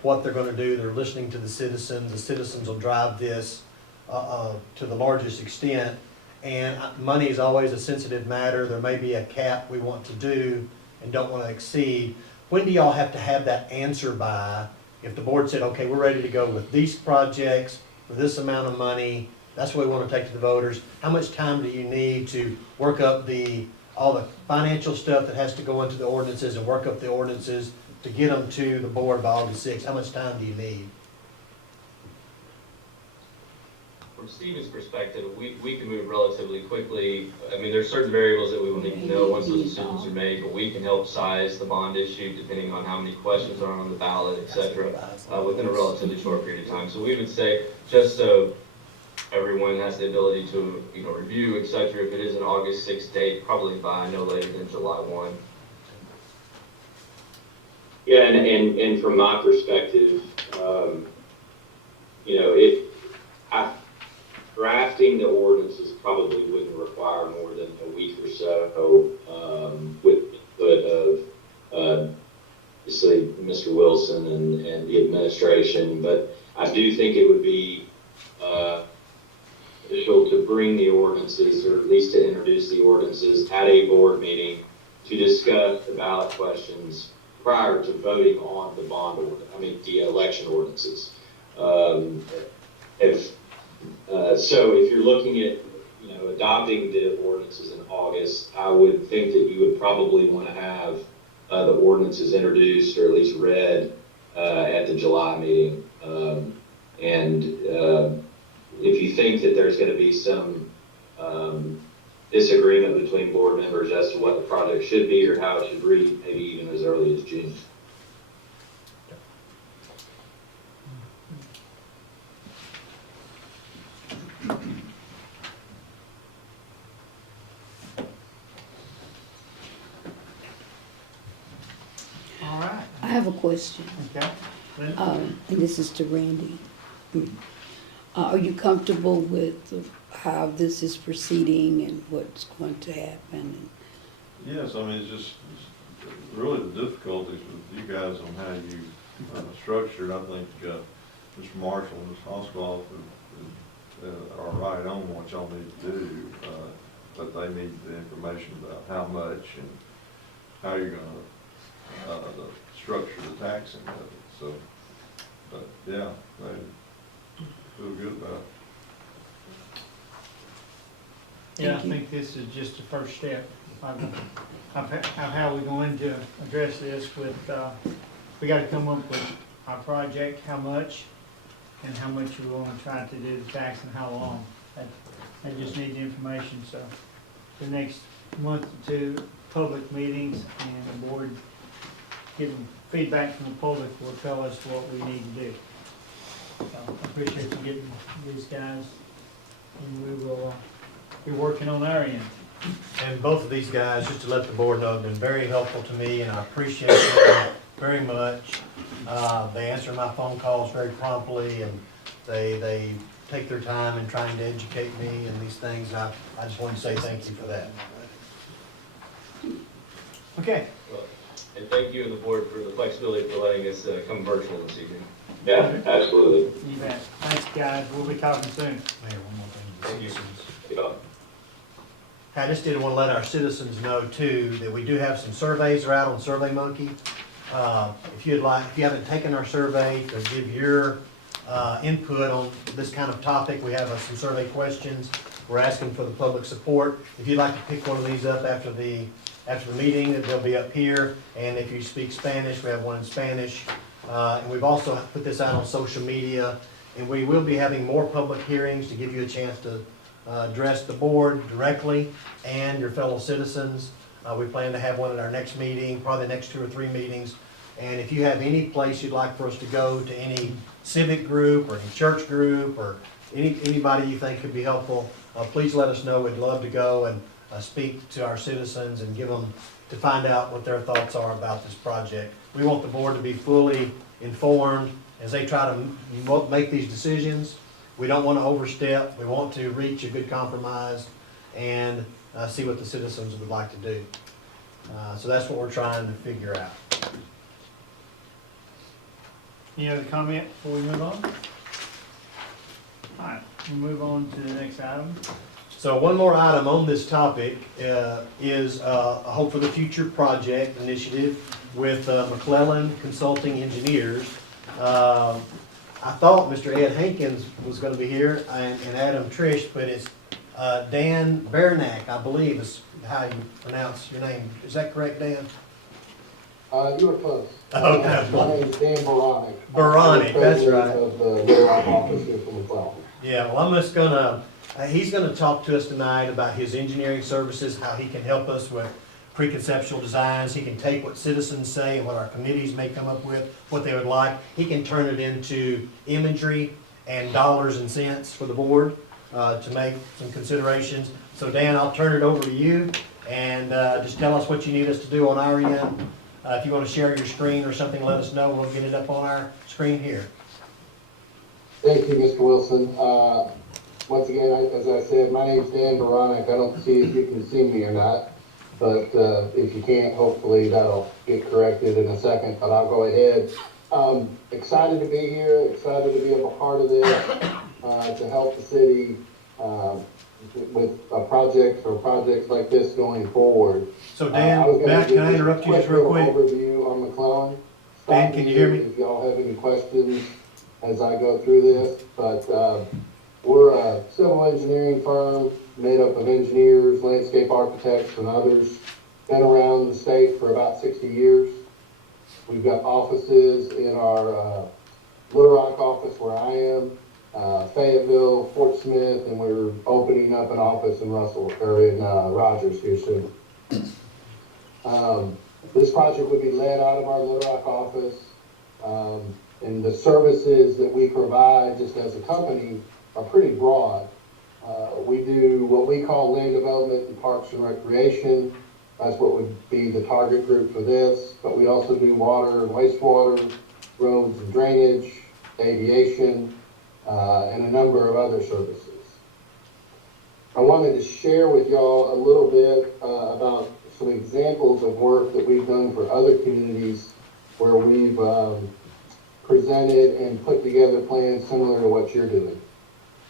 what they're gonna do. They're listening to the citizens will drive this to the largest extent. And money is always a sensitive matter. There may be a cap we want to do and don't want to exceed. When do y'all have to have that answer by? If the board said, okay, we're ready to go with these projects for this amount of money, that's what we want to take to the voters. How much time do you need to work up all the financial stuff that has to go into the ordinances and work up the ordinances to get them to the board by August 6th? How much time do you need? From Stephen's perspective, we can move relatively quickly. I mean, there's certain variables that we will need to know once those decisions are made, but we can help size the bond issue depending on how many questions are on the ballot, et cetera, within a relatively short period of time. So we would say, just so everyone has the ability to, review, et cetera. If it is an August 6th date, probably by no later than July 1. Yeah, and from my perspective, drafting the ordinances probably wouldn't require more than a week or so, with the input of, obviously, Mr. Wilson and the administration, but I do think it would be, beneficial to bring the ordinances, or at least to introduce the ordinances at a board meeting to discuss the ballot questions prior to voting on the election ordinances. If you're looking at, adopting the ordinances in August, I would think that you would probably want to have the ordinances introduced or at least read at the July meeting. If you think that there's going to be some disagreement between board members as to what the project should be or how it should read, maybe even as early as June. All right. I have a question, Okay. Linda? and this is to Randy. Are you comfortable with how this is proceeding and what's going to happen? Yes, I mean, really the difficulties with you guys on how you structured. I think Mr. Marshall and Ms. Oswald are right on what y'all need to do, but they need the information about how much and how you're gonna structure the taxing of it. So, but yeah, they feel good about it. Yeah, I Thank you. think this is just the first step of how we're going to address this with, we gotta come up with our project, how much, and how much we wanna try to do the tax and how long. I just need the information, so the next month or two, public meetings and the board getting feedback from the public will tell us what we need to do. So I appreciate you getting these guys, and we will be working on our end. And both of these guys, just to let the board know, have been very helpful to me, and I appreciate them very much. They answer my phone calls very promptly, and they take their time in trying to educate me in these things. I just want to say thank you for that. Okay. And thank you and the board for the flexibility for letting us come virtual this evening. Yeah, absolutely. You bet. Thanks, guys. We'll be talking soon. Mayor, one more thing. Thank you. Yeah. I just did want to let our citizens know too, that we do have some surveys are out on SurveyMonkey. If you haven't taken our survey to give your input on this kind of topic, we have some survey questions. We're asking for the public support. If you'd like to pick one of these up after the meeting, they'll be up here. And if you speak Spanish, we have one in Spanish. And we've also put this out on social media. And we will be having more public hearings to give you a chance to address the board directly and your fellow citizens. We plan to have one at our next meeting, probably the next 2 or 3 meetings. And if you have any place you'd like for us to go, to any civic group or any church group or anybody you think could be helpful, please let us know. We'd love to go and speak to our citizens and to find out what their thoughts are about this project. We want the board to be fully informed as they try to make these decisions. We don't want to overstep. We want to reach a good compromise and see what the citizens would like to do. So that's what we're trying to figure out. Any other comment before we move on? All right, we'll move on to the next item. So one more item on this topic is a Hope for the Future project initiative with McClellan Consulting Engineers. I thought Mr. Ed Hankins was going to be here and Adam Trish, but it's Dan Bernack, I believe is how you pronounce your name. Is that correct, Dan? You were close. Okay. My name is Dan Baronic. Baronic, that's right. Of the Railroad office here from McClellan. Yeah, well, I'm just gonna, he's gonna talk to us tonight about his engineering services, how he can help us with preconceptual designs. He can take what citizens say and what our committees may come up with, what they would like. He can turn it into imagery and dollars and cents for the board. to make some considerations. So Dan, I'll turn it over to you, and just tell us what you need us to do on our end. If you want to share your screen or something, let us know. We'll get it up on our screen here. Thank you, Mr. Wilson. Once again, as I said, my name's Dan Baranek. I don't see if you can see me or not, but if you can't, hopefully that'll get corrected in a second, but I'll go ahead. Excited to be here, excited to be a part of this, to help the city with a project or projects like this going forward. So I was Dan, gonna Matt, give can I interrupt you just real quick? Overview on McClellan. Dan, can you hear me? If y'all have any questions as I go through this, but we're a civil engineering firm made up of engineers, landscape architects, and others. Been around the state for about 60 years. We've got offices in our Little Rock office where I am, Fayetteville, Fort Smith, and we're opening up an office in Russell, or in Rogers here soon. This project would be led out of our Little Rock office, and the services that we provide just as a company are pretty broad. We do what we call land development and parks and recreation. That's what would be the target group for this, but we also do water and wastewater, roads and drainage, aviation, and a number of other services. I wanted to share with y'all a little bit about some examples of work that we've done for other communities where we've presented and put together plans similar to what you're doing.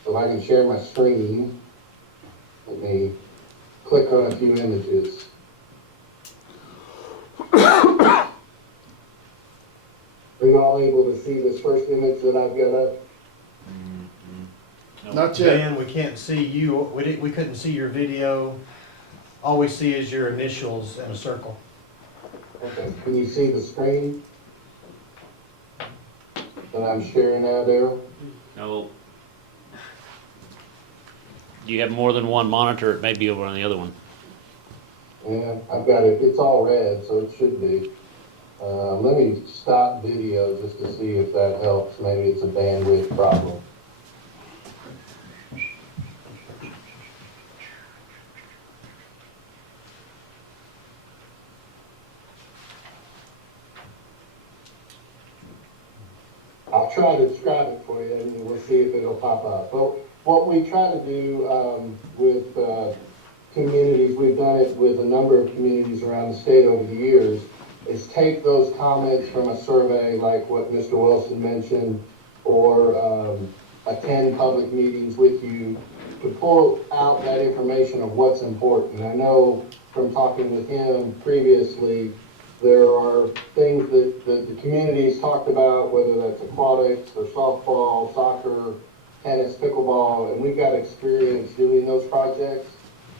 So if I can share my screen, let me click on a few images. Are you all able to see this first image that I've got up? Not yet. Dan, we can't see you. We couldn't see your video. All we see is your initials in a circle. Okay, can you see the screen that I'm sharing now, Daryl? No. Do you have more than one monitor? It may be over on the other one. Yeah, I've got it, it's all red, so it should be. Let me stop video just to see if that helps. Maybe it's a bandwidth problem. I'll try to describe it for you and we'll see if it'll pop up. But what we try to do with communities, we've done it with a number of communities around the state over the years, is take those comments from a survey like what Mr. Wilson mentioned, or attend public meetings with you to pull out that information of what's important. I know from talking with him previously, there are things that the community's talked about, whether that's aquatics or softball, soccer, tennis, pickleball, and we've got experience doing those projects.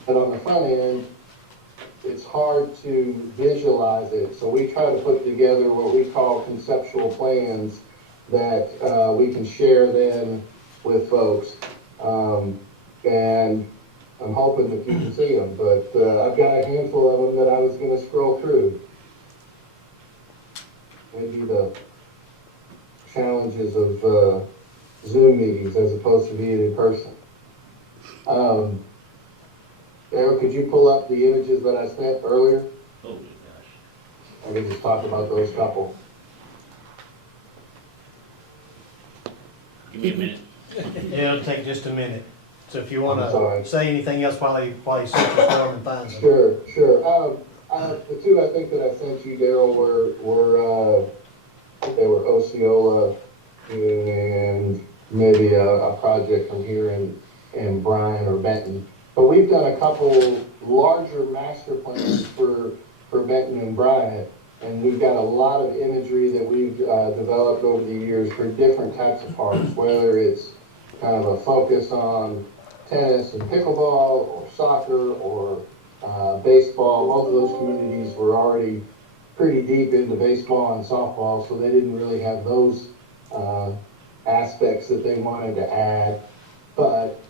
But on the front end, it's hard to visualize it. So we try to put together what we call conceptual plans that we can share then with folks. And I'm hoping that you can see them, but I've got a handful of them that I was going to scroll through. Maybe the challenges of Zoom meetings as opposed to being in person. Eric, could you pull up the images that I sent earlier? Oh, gosh. I can just talk about those couple. Give me a minute. Yeah, it'll take just a minute. So if you I'm want sorry. to say anything else while he searches for them and finds them. Sure. The two I think that I sent you, Daryl, were I think they were Osceola and maybe a project from here in Bryan or Benton. But we've done a couple larger master plans for Benton and Bryan, and we've got a lot of imagery that we've developed over the years for different types of parks, whether it's kind of a focus on tennis and pickleball or soccer or baseball. Both of those communities were already pretty deep into baseball and softball, so they didn't really have those aspects that they wanted to add, but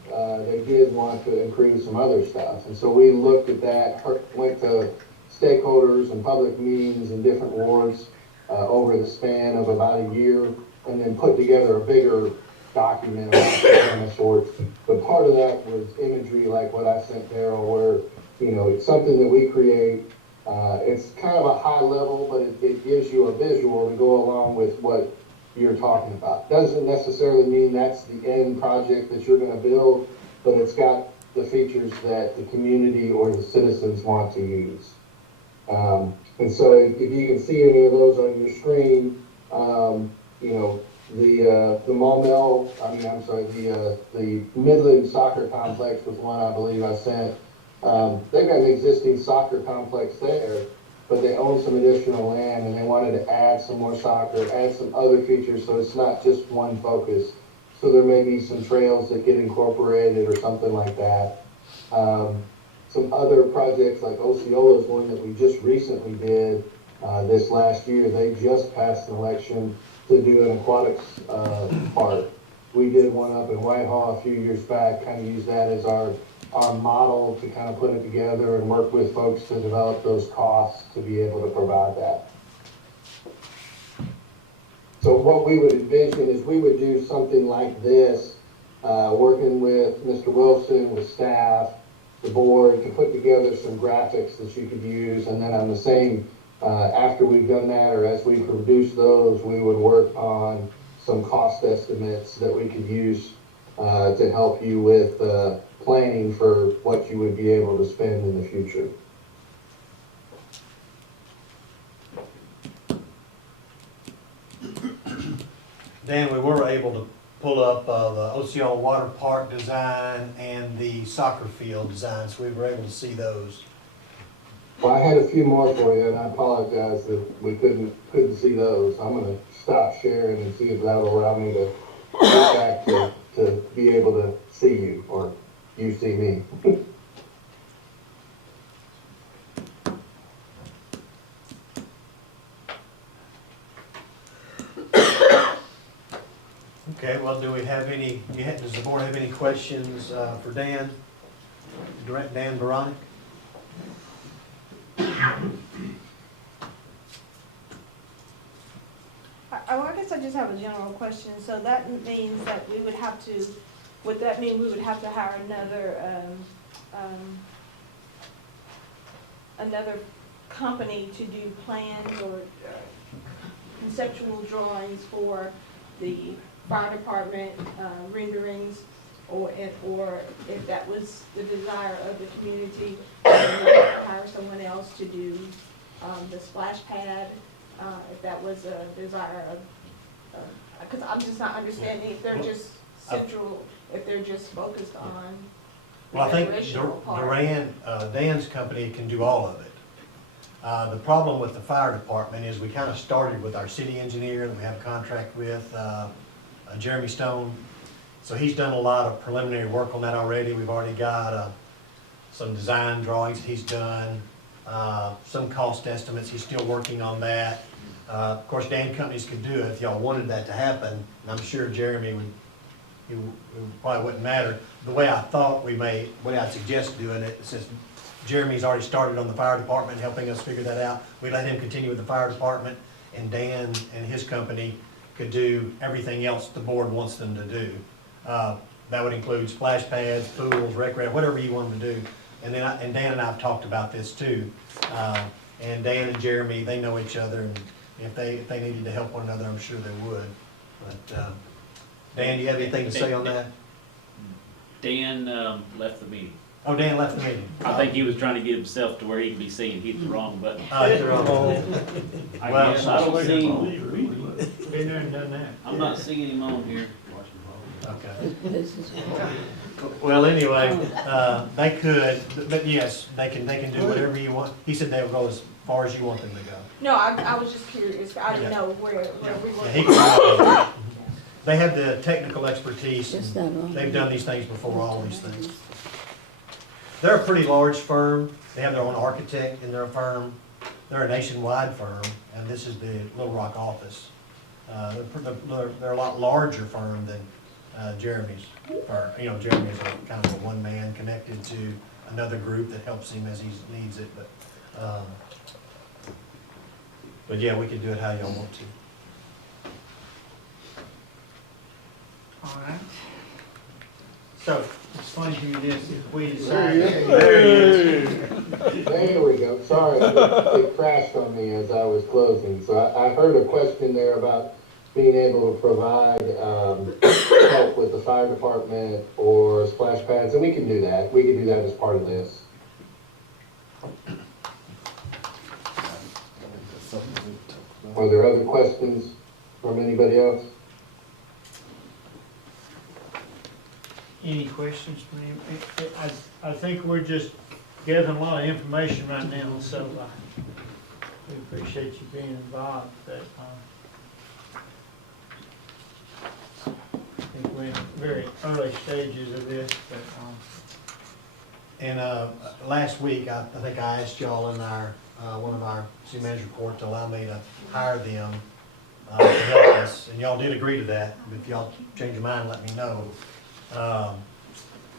they did want to improve some other stuff. And so we looked at that, went to stakeholders and public meetings in different wards over the span of about a year, and then put together a bigger document of some sorts. But part of that was imagery like what I sent Daryl, where, you know, it's something that we create. It's kind of a high level, but it gives you a visual to go along with what you're talking about. Doesn't necessarily mean that's the end project that you're gonna build, but it's got the features that the community or the citizens want to use. And so if you can see any of those on your screen, you know, the Maumelle, the Midland Soccer Complex was one I believe I sent. They've got an existing soccer complex there, but they own some additional land and they wanted to add some more soccer, add some other features, so it's not just one focus. So there may be some trails that get incorporated or something like that. Some other projects like Osceola is one that we just recently did this last year. They just passed an election to do an aquatics park. We did one up in Whitehall a few years back, kind of used that as our model to kind of put it together and work with folks to develop those costs to be able to provide that. So what we would envision is we would do something like this, working with Mr. Wilson, with staff, the board, to put together some graphics that you could use, and then on the same, after we've done that, or as we produce those, we would work on some cost estimates that we could use to help you with planning for what you would be able to spend in the future. Dan, we were able to pull up the Osceola Water Park design and the soccer field designs. We were able to see those. Well, I had a few more for you, and I apologize that we couldn't see those. I'm gonna stop sharing and see if that'll allow me to get back to be able to see you, or you see me. Okay, well, do we have any, does the board have any questions for Dan? Direct Dan Baronic? I guess I just have a general question. So that means that we would have to, would that mean we would have to hire another company to do plans or conceptual drawings for the fire department renderings, or if that was the desire of the community, we would hire someone else to do the splash pad, if that was a desire of, because I'm just not understanding if they're just central, if they're just focused on the Well, I think recreational part. Duran, Dan's company can do all of it. The problem with the fire department is we kind of started with our city engineer that we have a contract with, Jeremy Stone. So he's done a lot of preliminary work on that already. We've already got some design drawings that he's done, some cost estimates. He's still working on that. Of course, Dan companies could do it if y'all wanted that to happen, and I'm sure Jeremy it probably wouldn't matter. The way I thought the way I'd suggest doing it, since Jeremy's already started on the fire department, helping us figure that out, we let him continue with the fire department, and Dan and his company could do everything else the board wants them to do. That would include splash pads, pools, whatever you want them to do. And Dan and I have talked about this too. And Dan and Jeremy, they know each other, and if they needed to help one another, I'm sure they would. But Dan, do you have anything to say on that? Dan left the meeting. Oh, Dan left the meeting. I think he was trying to get himself to where he can be seen, hit the wrong button. Hit the wrong button. I Well, guess I don't see him. Been there and done that. I'm not seeing him on here. Okay. This is Well, anyway, they could, but yes, they can do whatever you want. He said they would go as far as you want them to go. No, I was just curious. I didn't Yeah. know where we Yeah, were. he can- They have the technical expertise, Just and that long. they've done these things before, all these things. They're a pretty large firm. They have their own architect in their firm. They're a nationwide firm, and this is the Little Rock office. They're a lot larger firm than Jeremy's firm. You know, Jeremy is kind of a one-man connected to another group that helps him as he needs it, but yeah, we can do it how y'all want to. All right. So, explain to me this, if we There he decide. is. There he is. There we go. Sorry, it crashed on me as I was closing. So I heard a question there about being able to provide help with the fire department or splash pads, and we can do that. We can do that as part of this. Are there other questions from anybody else? Any questions from you? I think we're just gathering a lot of information right now, so we appreciate you being involved, but I think we're in very early stages of this, but And last week, I think I asked y'all in our, one of our city manager report to allow me to hire them to help us, and y'all did agree to that. If y'all change your mind, let me know.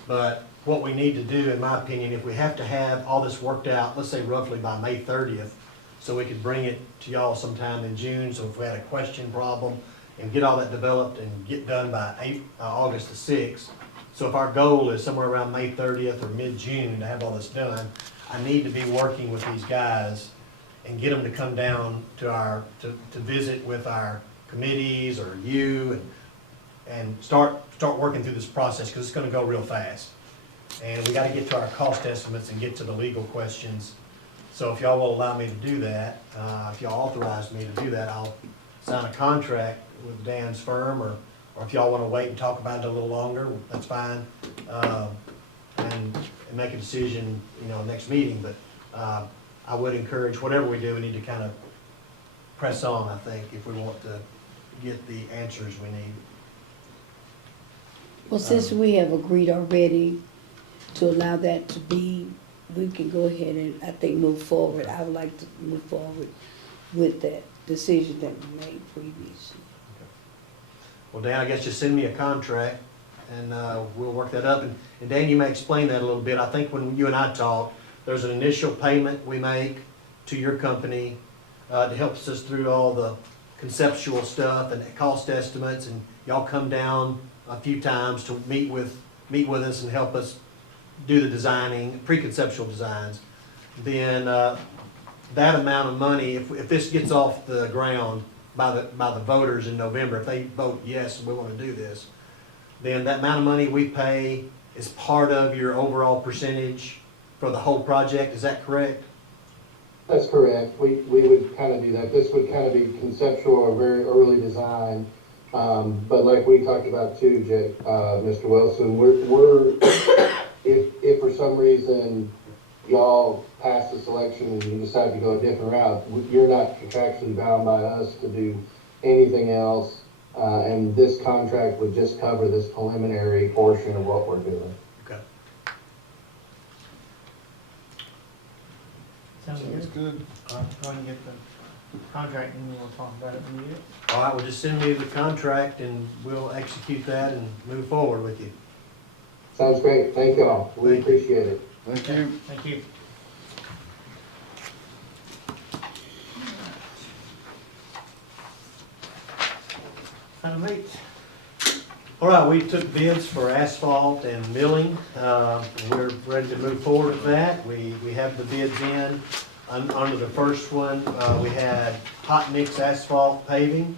But what we need to do, in my opinion, if we have to have all this worked out, let's say roughly by May 30th, so we could bring it to y'all sometime in June, so if we had a question problem, and get all that developed and get done by August the 6th. So if our goal is somewhere around May 30th or mid-June to have all this done, I need to be working with these guys and get them to come down to our, to visit with our committees or you and start working through this process, because it's gonna go real fast. And we gotta get to our cost estimates and get to the legal questions. So if y'all will allow me to do that, if y'all authorize me to do that, I'll sign a contract with Dan's firm, or if y'all wanna wait and talk about it a little longer, that's fine. And make a decision, next meeting, but, I would encourage, whatever we do, we need to kind of press on, I think, if we want to get the answers we need. Well, since we have agreed already to allow that to be, we can go ahead and, I think, move forward. I would like to move forward with that decision that we made previously. Well, Dan, I guess just send me a contract, and we'll work that up. And Dan, you may explain that a little bit. I think when you and I talked, there's an initial payment we make to your company to help us through all the conceptual stuff and cost estimates, and y'all come down a few times to meet with us and help us do the designing, pre-conceptual designs. Then that amount of money, if this gets off the ground by the voters in November, if they vote yes, we want to do this, then that amount of money we pay is part of your overall percentage for the whole project. Is that correct? That's correct. We would kind of do that. This would kind of be conceptual or very early design. But like we talked about too, Mr. Wilson, we're if for some reason y'all pass the selection and you decide to go a different route, you're not contractually bound by us to do anything else. And this contract would just cover this preliminary portion of what we're doing. Okay. sounds Sounds good. good. Go ahead and get the contract and we'll talk about it when we get it. All right, well, just send me the contract and we'll execute that and move forward with you. Sounds great. Thank y'all. We Thank you. appreciate it. Thank you. Thank you. Item 8. All right, we took bids for asphalt and milling. We're ready to move forward with that. We have the bids in. Under the first one, we had hot mix asphalt paving.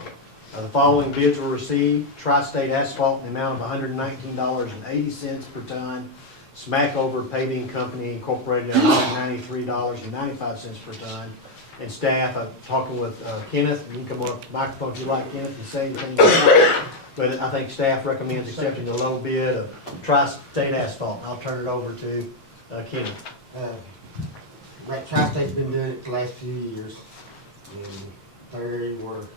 The following bids were received: Tri-State Asphalt in the amount of $119.80 per ton. Smackover Paving Company Incorporated at $193.95 per ton. And staff, I'm talking with Kenneth, you can come on the microphone if you like, Kenneth, and say anything you want. But I think staff recommends accepting the low bid of Tri-State Asphalt. I'll turn it over to Kenneth. Like Tri-State's been doing it the last few years, and they were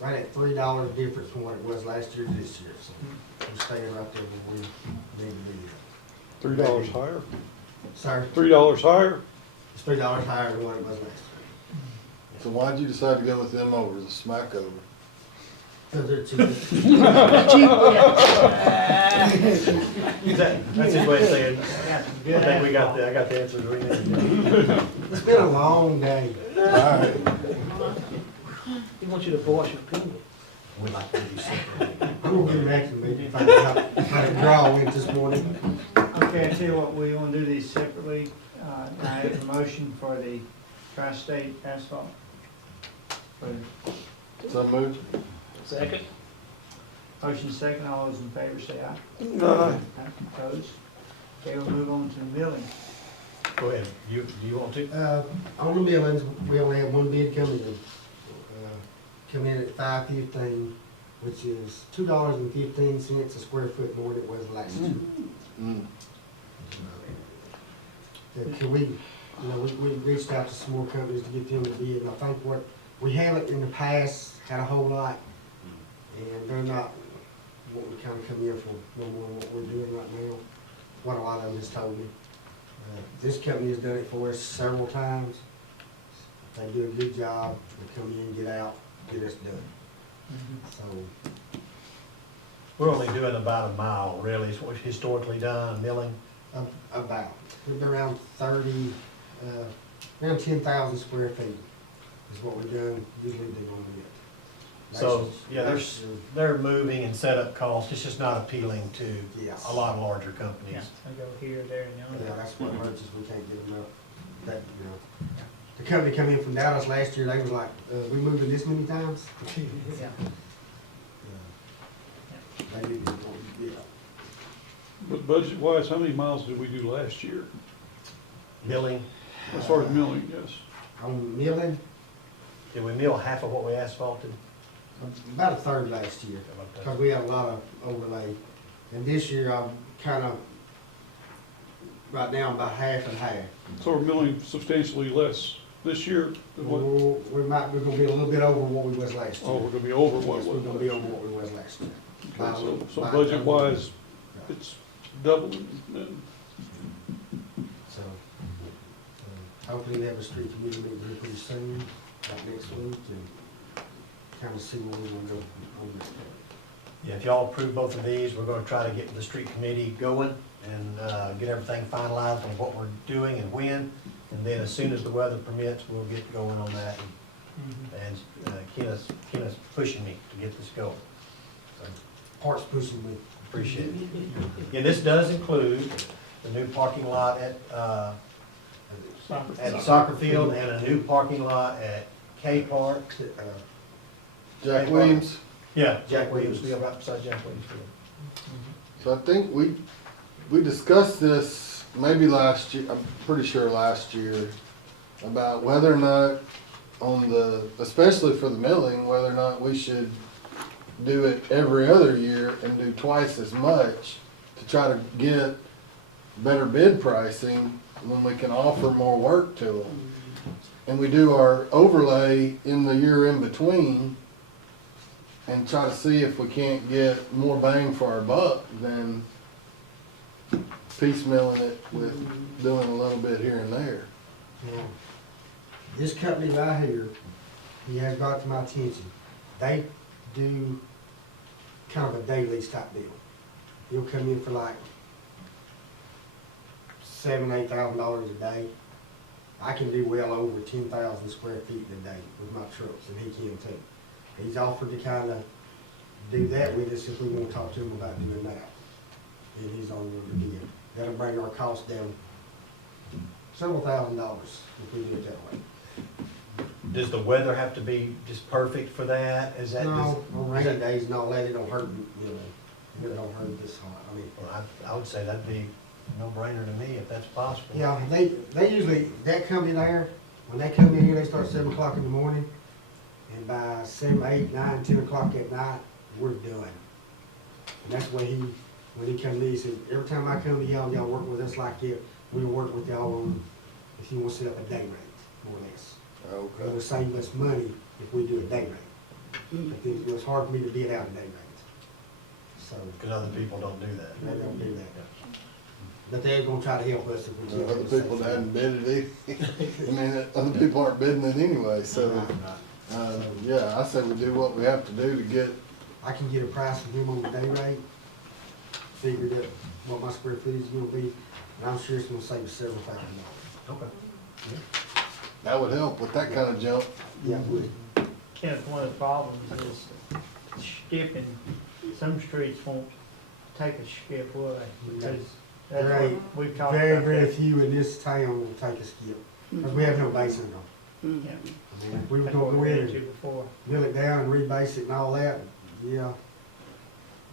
right at $3 difference from what it was last year to this year, so we're staying right there where we need to be. $3 higher? Sir, $3 higher? it's $3 higher than what it was last year. So why'd you decide to go with them over the Smackover? Because they're cheap. That's his way of saying, I think I got the answers we need. It's been a long day. All right. He wants you to voice your opinion. We'd like to do something. I'm we'll get back to me, find out how the draw went this morning. Okay, I tell you what, we want to do these separately. I have a motion for the tri-state asphalt. So moved. Second? Motion second, all those in favor say aye. Aye. Opposed? Okay, we'll move on to the milling. Go ahead. Do you want to? On the millings, we only have one bid coming in. Come in at $5.15, which is $2.15 a square foot more than it was last year. Can we, you know, we reached out to some more companies to get them to bid, and I think what, we haven't in the past had a whole lot, and they're not what we kind of come in for, no more than what we're doing right now, what a lot of them has told me. This company has done it for us several times. They do a good job, they come in, get out, get us done. So, We're only doing about a mile, really, is what we've historically done, milling. about, we've been around 30, around 10,000 square feet is what we've done, usually do on it. So, yeah, they're moving and setup costs, it's just not appealing to Yes. a lot of larger companies. I go here, there, and yonder. Yeah, that's what hurts is we can't get them up. That, you know, the company come in from Dallas last year, they was like, we moving this many times? Yeah. They didn't, yeah. But budget-wise, how many miles did we do last year? Milling, As far as milling, yes. On milling, did we mill half of what we asphalted? about a third last year, because we had a lot of overlay. And this year, I'm kind of, right now, I'm about half and half. So we're milling substantially less this year than what, We're gonna be a little bit over what we was last year. oh, we're gonna be over what Yes, it we're was gonna last be year. over what we was last year. Okay, so budget-wise, it's doubling then. So, hopefully we have a street committee meeting here pretty soon, like next week, and kind of see where we wanna go on this. Yeah, if y'all approve both of these, we're gonna try to get the street committee going and get everything finalized on what we're doing and when. And then as soon as the weather permits, we'll get going on that. And Kenna's pushing me to get this going. So, Parts pushing me. appreciate it. Yeah, this does include the new parking lot at the soccer field and a new parking lot at K Park. Jack Williams. Yeah, Jack Williams, we are right beside Jack Williams Field. So I think we discussed this maybe last year, I'm pretty sure last year, about whether or not especially for the milling, whether or not we should do it every other year and do twice as much to try to get better bid pricing when we can offer more work to them. And we do our overlay in the year in between and try to see if we can't get more bang for our buck than piecemealing it with doing a little bit here and there. Now, this company right here, he has brought to my attention, they do kind of a day lease type deal. He'll come in for like $7,000-8,000 a day. I can do well over 10,000 square feet in a day with my trucks, and he can too. He's offered to kind of do that with us if we want to talk to him about doing that. And he's on the bid. That'll bring our costs down several $1,000s if we do it that way. Does the weather have to be just perfect for that? Is that? No, on rainy days and all that, it don't hurt, you know, it don't hurt this hot. I mean, Well, I would say that'd be a no-brainer to me if that's possible. yeah, they usually, that company there, when they come in here, they start 7 o'clock in the morning, and by 7, 8, 9, 10 o'clock at night, we're done. And that's when he come to me, he said, every time I come to y'all work with us like that, we work with y'all on, if you want to set up a day rate, more or less. Okay. It'll save us money if we do a day rate. But then it's hard for me to bid out a day rate. So, Because other people don't do that. they don't do that. But they're gonna try to help us if we can. Other people that hadn't bid it either. I mean, other people aren't bidding it anyway, so, yeah, I say we do what we have to do to get, I can get a price from him on the day rate, figured out what my square footage is gonna be, and I'm sure it's gonna save us several $1,000. Okay. that would help with that kind of jump. Yeah, it would. Kenneth, one of the problems is shipping some streets won't take a skip, will they? Because There that's ain't what we've talked Very, about. very that. few in this town will take a skip, because we have no base in them. Mhm. Yeah. I mean, if we were That's gonna what go we in ran and to before. mill it down and rebase it and all that, yeah,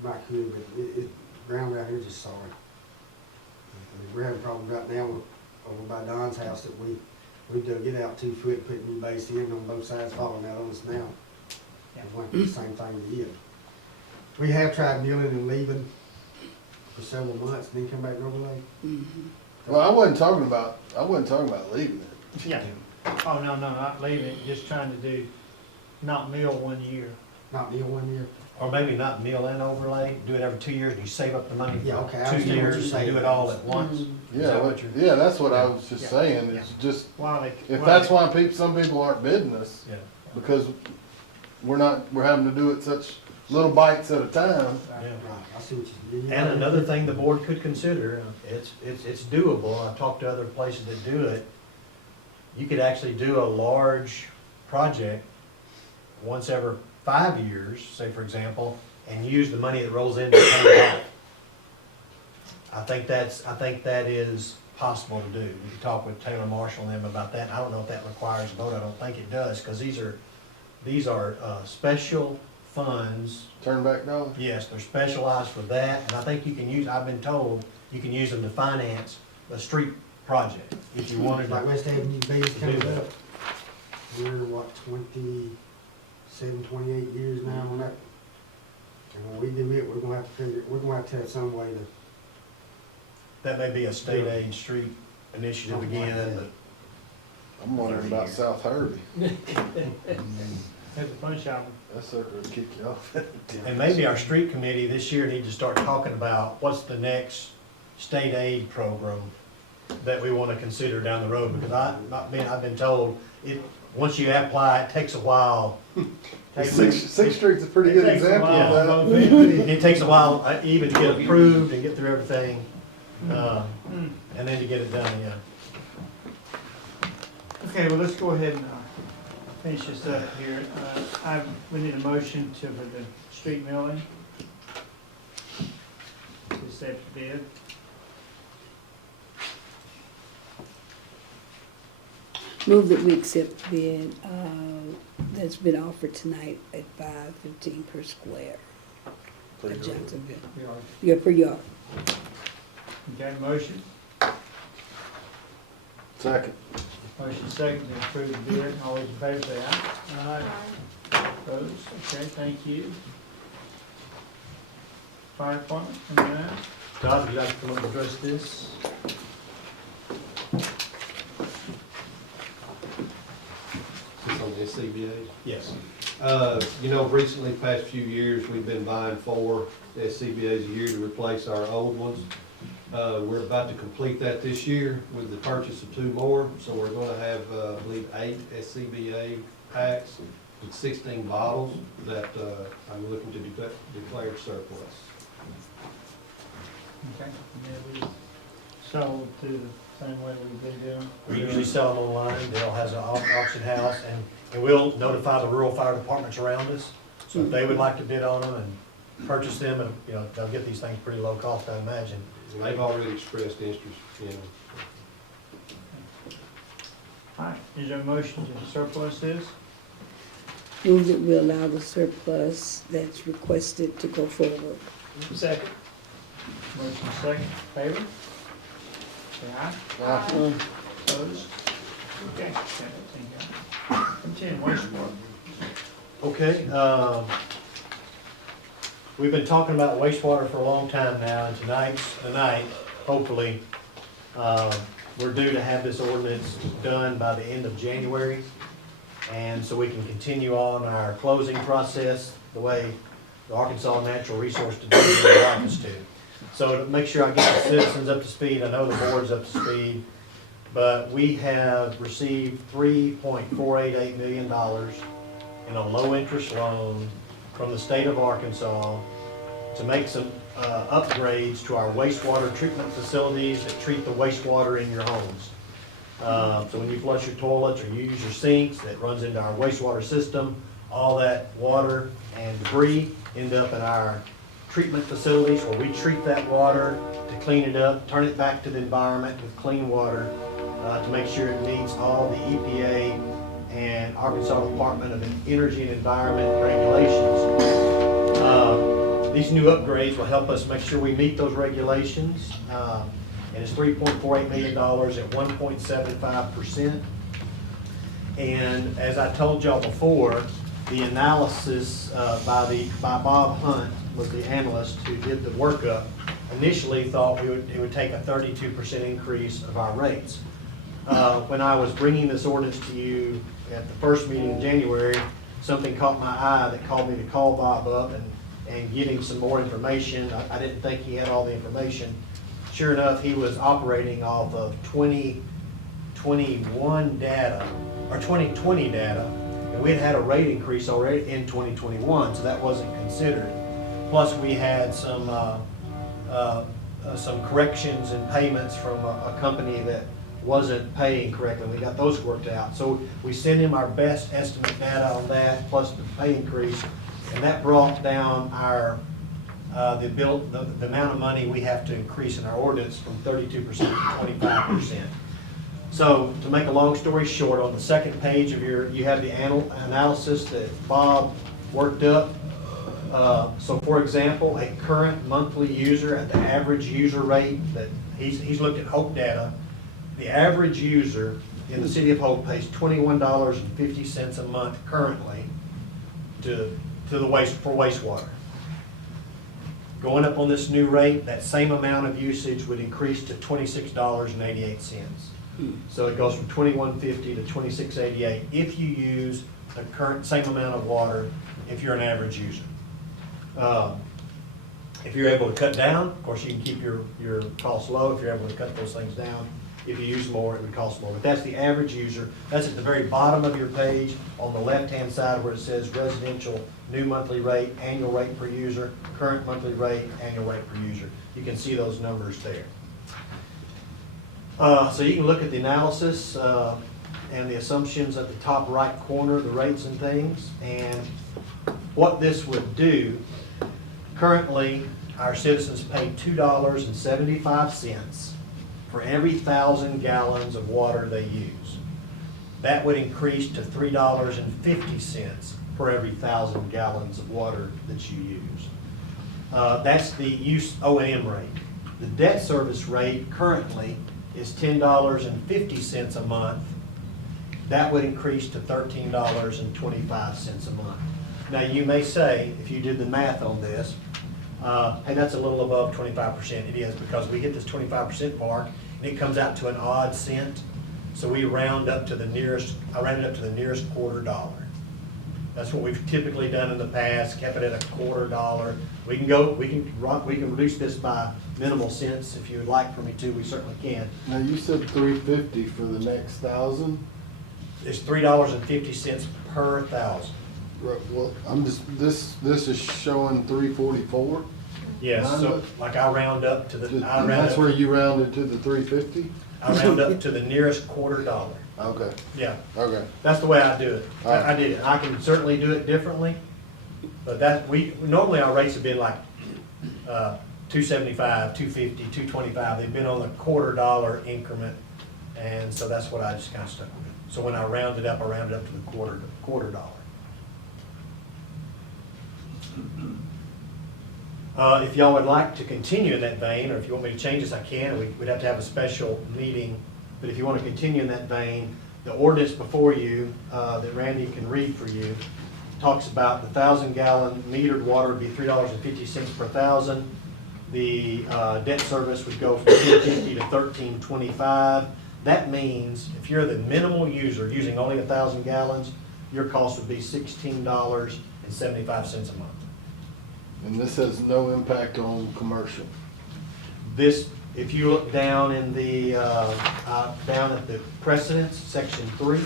might could, but ground out here is just sorry. I mean, we're having problems right now over by Don's house that we dug it out 2 foot, put new base in on both sides, falling out on us now. Yeah. It went the same thing we did. We have tried milling and leaving for several months, and then come back and overlay. Mhm. Well, I wasn't talking about leaving it. Yeah. Oh, no, not leaving it, just trying to do, not mill 1 year. Not mill 1 year. Or maybe not mill and overlay, do it every 2 years, and you save up the money Yeah, for okay, I 2 understand what you're years, and saying. do it all at once. Mm-hmm. Is that what you're? Yeah, that's what I was just Yeah. saying, Yeah. it's just, While they. if while that's they- why some people aren't bidding us, Yeah. because we're having to do it such little bites at a time. Right. Yeah. Right, I see what you did. And another thing the board could consider, it's doable, I've talked to other places that do it. You could actually do a large project once every 5 years, say for example, and use the money that rolls in to pay it off. I think that is possible to do. You can talk with Taylor Marshall and them about that. I don't know if that requires a vote, I don't think it does, because these are special funds. Turn back dollars. Yes, they're specialized for that, and I think you can use, I've been told, you can use them to finance a street project, if you wanted Like to. West Avenue B's coming Do that. up. We're what, 27, 28 years now on that? And when we do it, we're gonna have to have some way to, That may be a state aid street initiative again, but I'm wondering about South Harvey. There's a bunch of them. That sucker would kick you off. and maybe our street committee this year need to start talking about what's the next state aid program that we wanna consider down the road, because I've been told, once you apply, it takes a while. Sixth Street's a pretty It good takes a example while of on that. both ends. It takes a while even to get approved and get through everything, and then to get it done, yeah. Okay, well, let's go ahead and finish this up here. We need a motion for the street milling. To accept the bid. Move that we accept the bid that's been offered tonight at $5.15 per square at Johnsonville. Yeah, per yard. Okay, motion. Second. Motion second to approve the bid. All those in favor say aye. Aye. Opposed? Okay, thank you. Fire department, coming out. Todd, would you like to come up and address this? It's on the SCBA. Yes. You know, recently, past few years, we've been buying 4 SCBA's a year to replace our old ones. We're about to complete that this year with the purchase of 2 more, so we're gonna have, I believe, 8 SCBA packs with 16 bottles that, I'm looking to declare surplus. Okay. Yeah, we sold to the same way we've been doing. We usually sell them online, Dale has an auction house, and we'll notify the rural fire departments around us. So if they would like to bid on them and purchase them, and, you know, they'll get these things pretty low cost, I imagine. And they've already expressed interest, you know. All right, is there a motion to surplus this? Move that we allow the surplus that's requested to go forward. Second. Motion second, favor? Say aye. Aye. Opposed? Okay. Continue, wastewater. Okay, we've been talking about wastewater for a long time now, and tonight's the night, hopefully. We're due to have this ordinance done by the end of January, and so we can continue on our closing process the way the Arkansas Natural Resource Division would like us to. So to make sure I get the citizens up to speed, I know the board's up to speed, but we have received $3.488 million in a low-interest loan from the state of Arkansas to make some upgrades to our wastewater treatment facilities that treat the wastewater in your homes. So when you flush your toilets or you use your sinks, that runs into our wastewater system. All that water and debris end up in our treatment facilities where we treat that water to clean it up, turn it back to the environment with clean water, to make sure it meets all the EPA and Arkansas Department of Energy and Environment regulations. These new upgrades will help us make sure we meet those regulations. And it's $3.48 million at 1.75%. And as I told y'all before, the analysis by Bob Hunt, was the analyst who did the workup, initially thought it would take a 32% increase of our rates. When I was bringing this ordinance to you at the first meeting in January, something caught my eye that called me to call Bob up and get him some more information. I didn't think he had all the information. Sure enough, he was operating off of 2021 data, or 2020 data, and we had a rate increase already in 2021, so that wasn't considered. Plus, we had some corrections in payments from a company that wasn't paying correctly. We got those worked out. So we sent him our best estimate data on that, plus the pay increase, and that brought down our the amount of money we have to increase in our ordinance from 32% to 25%. So to make a long story short, on the second page of you have the analysis that Bob worked up. So for example, a current monthly user at the average user rate that he's looked at Hope data, the average user in the city of Hope pays $21.50 a month currently for wastewater. Going up on this new rate, that same amount of usage would increase to $26.88. So it goes from $21.50 to $26.88 if you use the current same amount of water if you're an average user. If you're able to cut down, of course you can keep your costs low. If you're able to cut those things down, if you use more, it would cost more. But that's the average user. That's at the very bottom of your page on the left-hand side where it says residential new monthly rate, annual rate per user, current monthly rate, annual rate per user. You can see those numbers there. So you can look at the analysis and the assumptions at the top right corner, the rates and things. And what this would do, currently our citizens pay $2.75 for every 1,000 gallons of water they use. That would increase to $3.50 for every 1,000 gallons of water that you use. That's the use O&M rate. The debt service rate currently is $10.50 a month. That would increase to $13.25 a month. Now you may say, if you did the math on this, hey, that's a little above 25%. It is, because we hit this 25% mark and it comes out to an odd cent. So we round up to the nearest, I rounded up to the nearest $0.25. That's what we've typically done in the past, kept it at $0.25. We can reduce this by minimal cents if you would like for me to, we certainly can. Now you said $3.50 for the next 1,000? It's $3.50 per 1,000. Right, well, I'm just, this is showing $3.44? Yes, so like I round up to the, And that's where you rounded to the $3.50? I round up to the nearest $0.25. Okay, Yeah, okay. that's the way I do it. All right. I did it. I can certainly do it differently, but normally our rates have been like $2.75, $2.50, $2.25. They've been on the $0.25 increment, and so that's what I just kind of stuck with. So when I rounded up to the $0.25. If y'all would like to continue in that vein, or if you want me to change this, I can. We'd have to have a special meeting. But if you want to continue in that vein, the ordinance before you that Randy can read for you talks about the 1,000-gallon metered water would be $3.50 per 1,000. The debt service would go from $10.50 to $13.25. That means if you're the minimal user using only 1,000 gallons, your cost would be $16.75 a month. And this has no impact on commercial? This, if you look down in the, down at the precedents, section 3,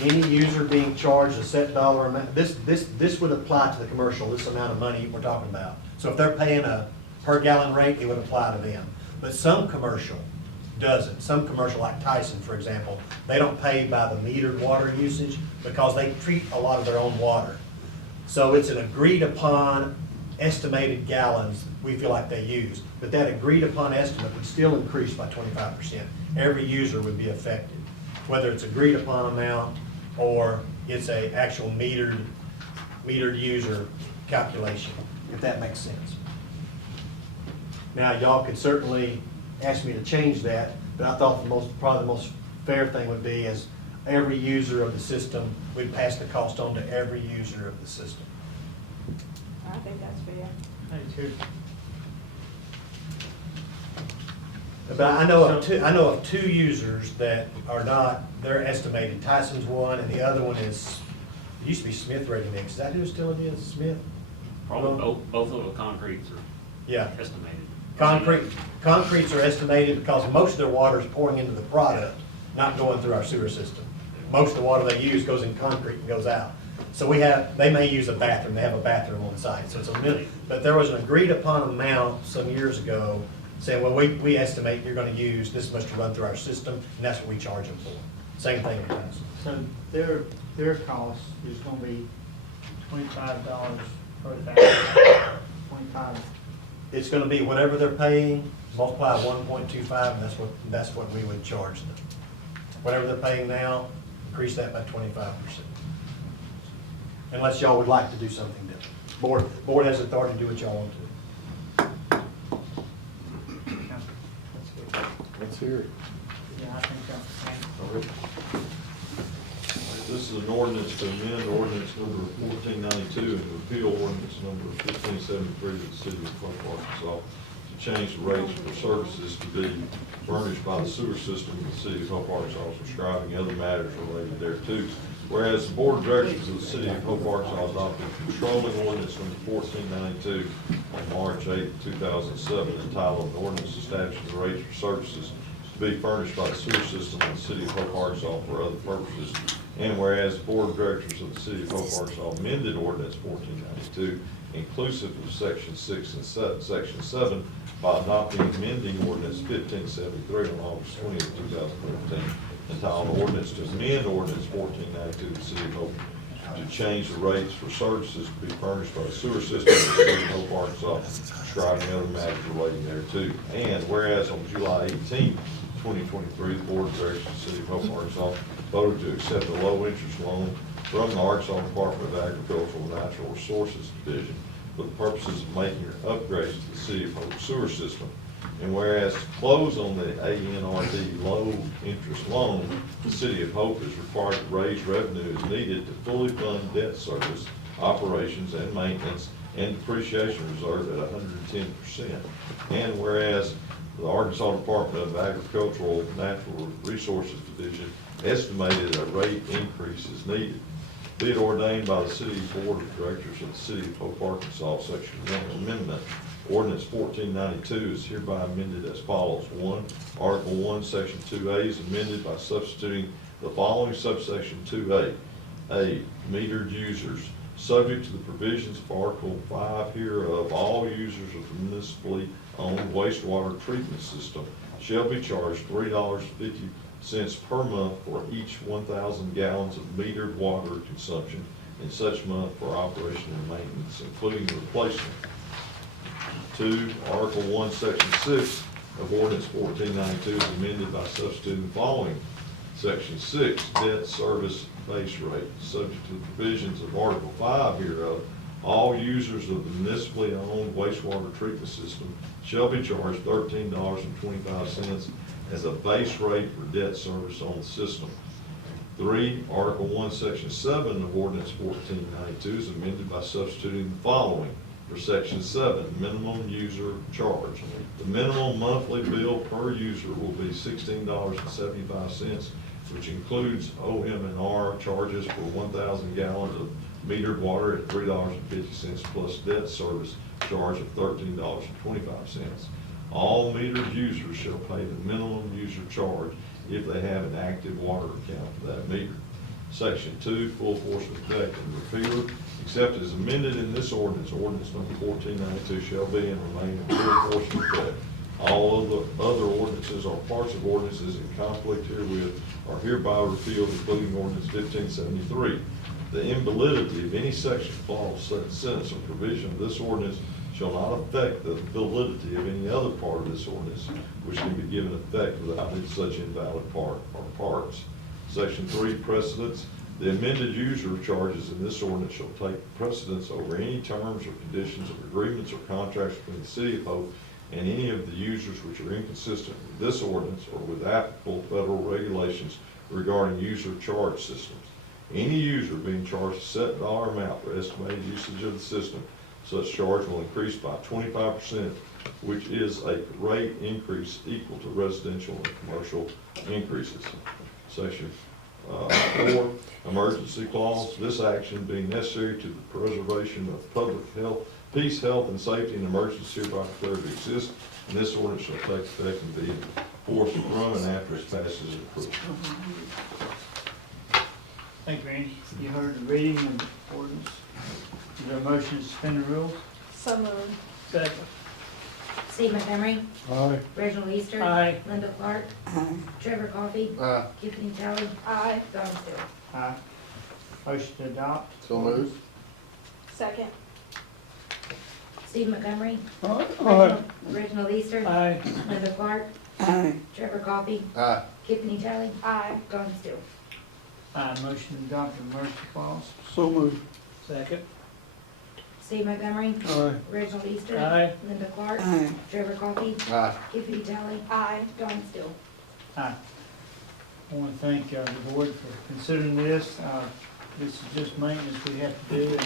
any user being charged a set dollar amount, this would apply to the commercial, this amount of money we're talking about. So if they're paying a per gallon rate, it would apply to them. But some commercial doesn't. Some commercial, like Tyson, for example, they don't pay by the metered water usage because they treat a lot of their own water. So it's an agreed upon estimated gallons we feel like they use. But that agreed upon estimate would still increase by 25%. Every user would be affected, whether it's agreed upon amount or it's a actual metered user calculation, if that makes sense. Now, y'all could certainly ask me to change that, but I thought probably the most fair thing would be is every user of the system, we'd pass the cost on to every user of the system. I think that's fair. But I know of two users that are not, they're estimated. Tyson's one and the other one is, it used to be Smith Ready Mix. Is that who still it is, Smith? Probably both of the concretes are Yeah. estimated. Concretes are estimated because most of their water is pouring into the product, not going through our sewer system. Most of the water they use goes in concrete and goes out. So they may use a bathroom, they have a bathroom on site, so it's a million. But there was an agreed upon amount some years ago saying, well, we estimate you're gonna use this much to run through our system, and that's what we charge them for. Same thing with Tyson. So their cost is gonna be $25 per thousand, 25. It's gonna be whatever they're paying, multiply 1.25, and that's what we would charge them. Whatever they're paying now, increase that by 25%. Unless y'all would like to do something different. Board has authority to do what y'all want to. That's good. Let's hear it. Yeah, I think that's fine. This is an ordinance to amend ordinance number 1492 and repeal ordinance number 1573 of the city of Polk, Arkansas to change the rates for services to be furnished by the sewer system of the city of Polk, Arkansas, prescribing other matters related thereto. Whereas the board of directors of the city of Polk, Arkansas adopted controlling ordinance number 1492 on March 8, 2007, entitled an ordinance establishing the rates for services to be furnished by the sewer system of the city of Polk, Arkansas for other purposes. And whereas the board of directors of the city of Polk, Arkansas amended ordinance 1492, inclusive of section 6 and section 7, by adopting amending ordinance 1573 on August 20th, 2014, entitled ordinance to amend ordinance 1492 of the city of Polk to change the rates for services to be furnished by the sewer system of the city of Polk, Arkansas, prescribing other matters relating thereto. And whereas on July 18th, 2023, the board of directors of the city of Polk, Arkansas voted to accept a low-interest loan from the Arkansas Department of Agricultural and Natural Resources Division for the purposes of making upgrades to the city of Polk sewer system. And whereas to close on the ANRD low-interest loan, the city of Hope is required to raise revenues needed to fully fund debt service, operations, and maintenance, and depreciation reserve at 110%. And whereas the Arkansas Department of Agricultural and Natural Resources Division estimated a rate increase is needed. Be it ordained by the City Board of Directors of the City of Polk, Arkansas, Section 1 Amendment. Ordinance 1492 is hereby amended as follows. 1. Article 1, Section 2A is amended by substituting the following subsection 2A. A. Metered users. Subject to the provisions of Article 5 hereof, all users of the municipally owned wastewater treatment system shall be charged $3.50 per month for each 1,000 gallons of metered water consumption in such month for operation and maintenance, including replacement. 2. Article 1, Section 6 of Ordinance 1492 is amended by substituting the following. Section 6, debt service base rate. Subject to the provisions of Article 5 hereof, all users of the municipally owned wastewater treatment system shall be charged $13.25 as a base rate for debt service on the system. 3. Article 1, Section 7 of Ordinance 1492 is amended by substituting the following. For Section 7, minimum user charge. The minimum monthly bill per user will be $16.75, which includes OM&R charges for 1,000 gallons of metered water at $3.50 plus debt service charge of $13.25. All metered users shall pay the minimum user charge if they have an active water account for that meter. Section 2, full force effect and repeal, except as amended in this ordinance, ordinance number 1492 shall be and remain in full force effect. All of the other ordinances or parts of ordinances in conflict herewith are hereby repealed, including ordinance 1573. The invalidity of any section, clause, sentence, or provision of this ordinance shall not affect the validity of any other part of this ordinance, which can be given effect without any such invalid part or parts. Section 3, precedents. The amended user charges in this ordinance shall take precedence over any terms or conditions of agreements or contracts between the City of Hope and any of the users which are inconsistent with this ordinance or with applicable federal regulations regarding user charge systems. Any user being charged a set dollar amount for estimated usage of the system, such charge will increase by 25%, which is a rate increase equal to residential and commercial increases. Section 4, emergency clause. This action being necessary to the preservation of public health, peace, health, and safety, and emergency hereby declared to exist, and this ordinance shall take effect and be enforced from and after its passage is approved. Thank you, Randy. You heard the reading of the ordinance. Is there a motion to suspend the rules? So moved. Second. Steve Montgomery. Aye. Reginald Easter. Aye. Linda Clark. Trevor Coffey. Aye. Tiffany Talley. Aye. Don Still. Aye. Motion to adopt? So moved. Second. Steve Montgomery. Aye. Reginald Easter. Aye. Linda Clark. Aye. Trevor Coffey. Aye. Tiffany Talley. Aye. Don Still. Aye. Motion to adopt the emergency clause? So moved. Second. Steve Montgomery. Aye. Reginald Easter. Aye. Linda Clark. Aye. Trevor Coffey. Aye. Tiffany Talley. Aye. Don Still. Aye. I want to thank the board for considering this. This is just maintenance we have to do, and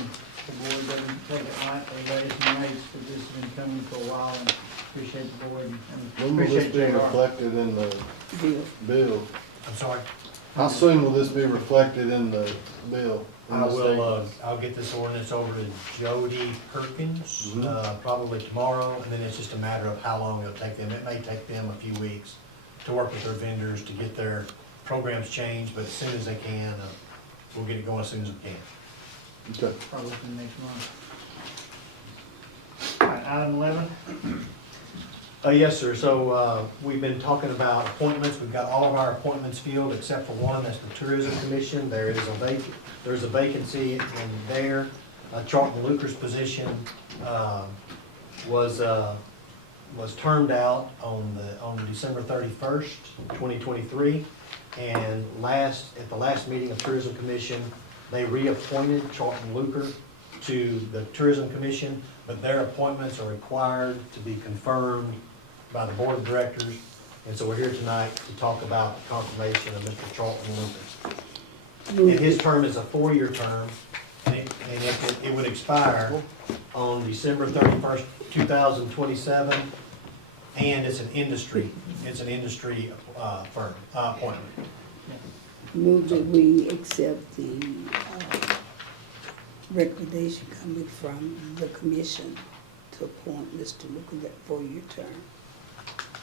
the board doesn't take it lightly. Ladies and ladies, but this has been coming for a while, and appreciate the board and When will this appreciate be JR. reflected in the Bill. bill? I'm sorry. How soon will this be reflected in the bill? in I the will, state? I'll get this ordinance over to Jody Perkins, Mhm. probably tomorrow, and then it's just a matter of how long it'll take them. It may take them a few weeks to work with their vendors to get their programs changed, but as soon as they can, we'll get it going as soon as we can. Okay. Probably within the next month. All right, item 11. Yes, sir. So, we've been talking about appointments. We've got all of our appointments filled except for one, that's the Tourism Commission. There's a vacancy in there. Charlton Lucas' position, was termed out on December 31st, 2023. And at the last meeting of Tourism Commission, they reappointed Charlton Lucas to the Tourism Commission, but their appointments are required to be confirmed by the Board of Directors. And so we're here tonight to talk about the confirmation of Mr. Charlton Lucas. And his term is a 4-year term, and it would expire on December 31st, 2027. And it's an industry firm, appointment. Move that we accept the recommendation coming from the commission to appoint Mr. Lucas that 4-year term.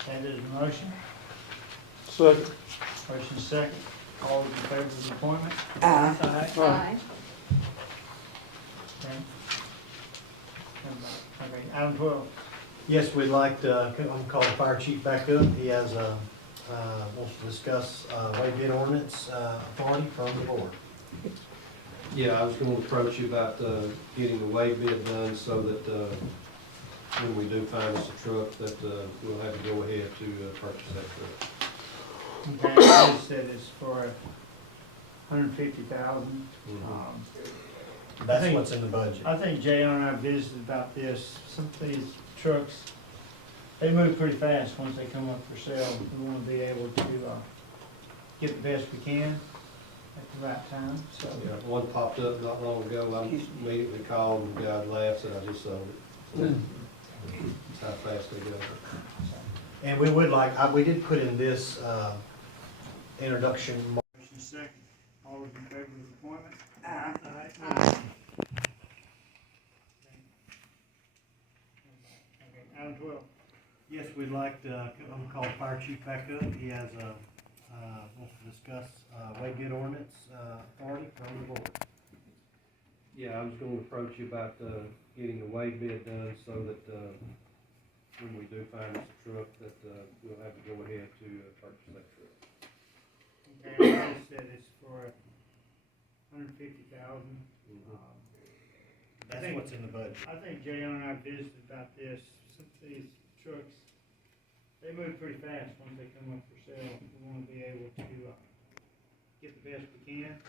That is a motion. Second. Motion second. All those in favor of the appointment? Aye. Aye. Okay. Okay, item 12. Yes, we'd like to, I'm gonna call the fire chief back up. He has, wants to discuss, way bid ordinance, authority from the board. Yeah, I was gonna approach you about, getting the way bid done so that, when we do find us a truck, that, we'll have to go ahead to, purchase that truck. Okay, they said it's for $150,000. That's think- what's in the budget. I think JR and I visited about this. Some of these trucks, they move pretty fast once they come up for sale. We want to be able to get the best we can at the right time, so. Yeah, one popped up not long ago, I immediately called, and the guy laughed, and I just sold it. So, that's how fast they go. And we would like, we did put in this, introduction. Motion second. All those in favor of the appointment? Aye. Okay, item 12. Yes, we'd like to, I'm gonna call the fire chief back up. He has, wants to discuss, way bid ordinance, authority from the board. Yeah, I was gonna approach you about, getting the way bid done so that, when we do find us a truck, that, we'll have to go ahead to, purchase that truck. Okay, they said it's for $150,000. That's what's in the budget. I think JR and I visited about this. Some of these trucks, they move pretty fast once they come up for sale. We want to be able to get the best we can at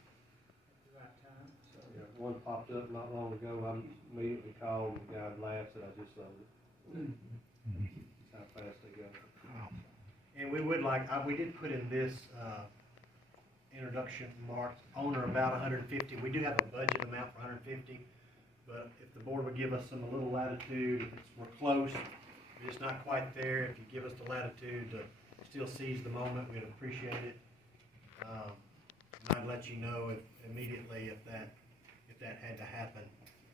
the right time. So Yeah, one popped up not long ago, I immediately called, the guy laughed, said, I just sold it. That's how fast they go. And we would like, we did put in this, introduction marked on or about 150. We do have a budget amount for 150, but if the board would give us a little latitude, if we're close, if it's not quite there, if you give us the latitude to still seize the moment, we'd appreciate it. And I'd let you know immediately if that had to happen.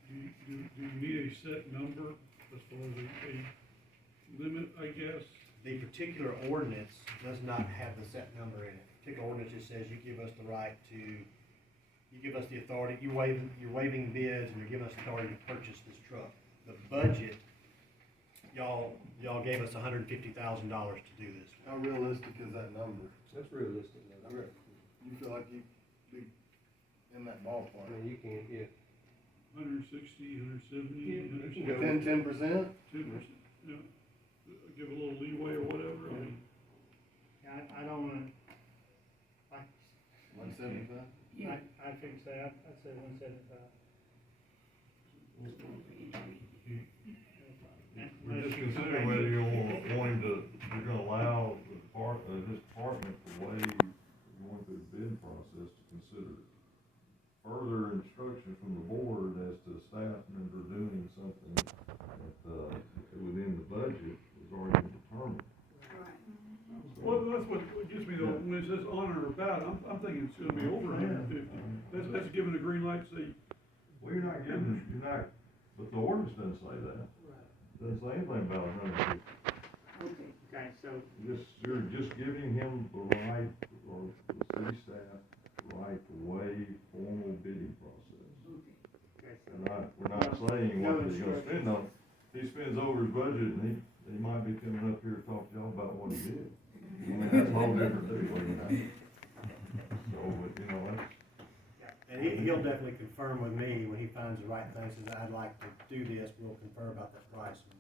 Do you need a set number as far as a limit, I guess? The particular ordinance does not have the set number in it. The particular ordinance just says you give us the right to, you give us the authority, you're waiving bids and you're giving us authority to purchase this truck. The budget, y'all gave us $150,000 to do this. How realistic is that number? That's realistic. I mean, you feel like you'd be in that ballpark? I mean, you can't get. 160, 170, Within 10%? 10%, yeah. Give a little leeway or whatever, I mean. I don't want to, 175? I think so, I'd say 175. We're just considering whether you want him to, you're gonna allow this department to waive, going through the bid process to consider further instruction from the board as to staff member doing something that, within the budget was already determined. Well, that's what gets me though, when it says on or about, I'm thinking it's gonna be over 150. That's giving a green light, say. Well, but the ordinance doesn't say that. Doesn't say anything about 150. Okay, so, You're just giving him the right, or the city staff, the right to waive formal bidding process. okay, so. We're not saying what he's gonna spend on. If he spends over his budget, and he might be coming up here to talk to y'all about what he did. I mean, that's a whole different deal, you know? So, but, you know, that's. And he'll definitely confirm with me when he finds the right thing, says, I'd like to do this, we'll confer about that price, and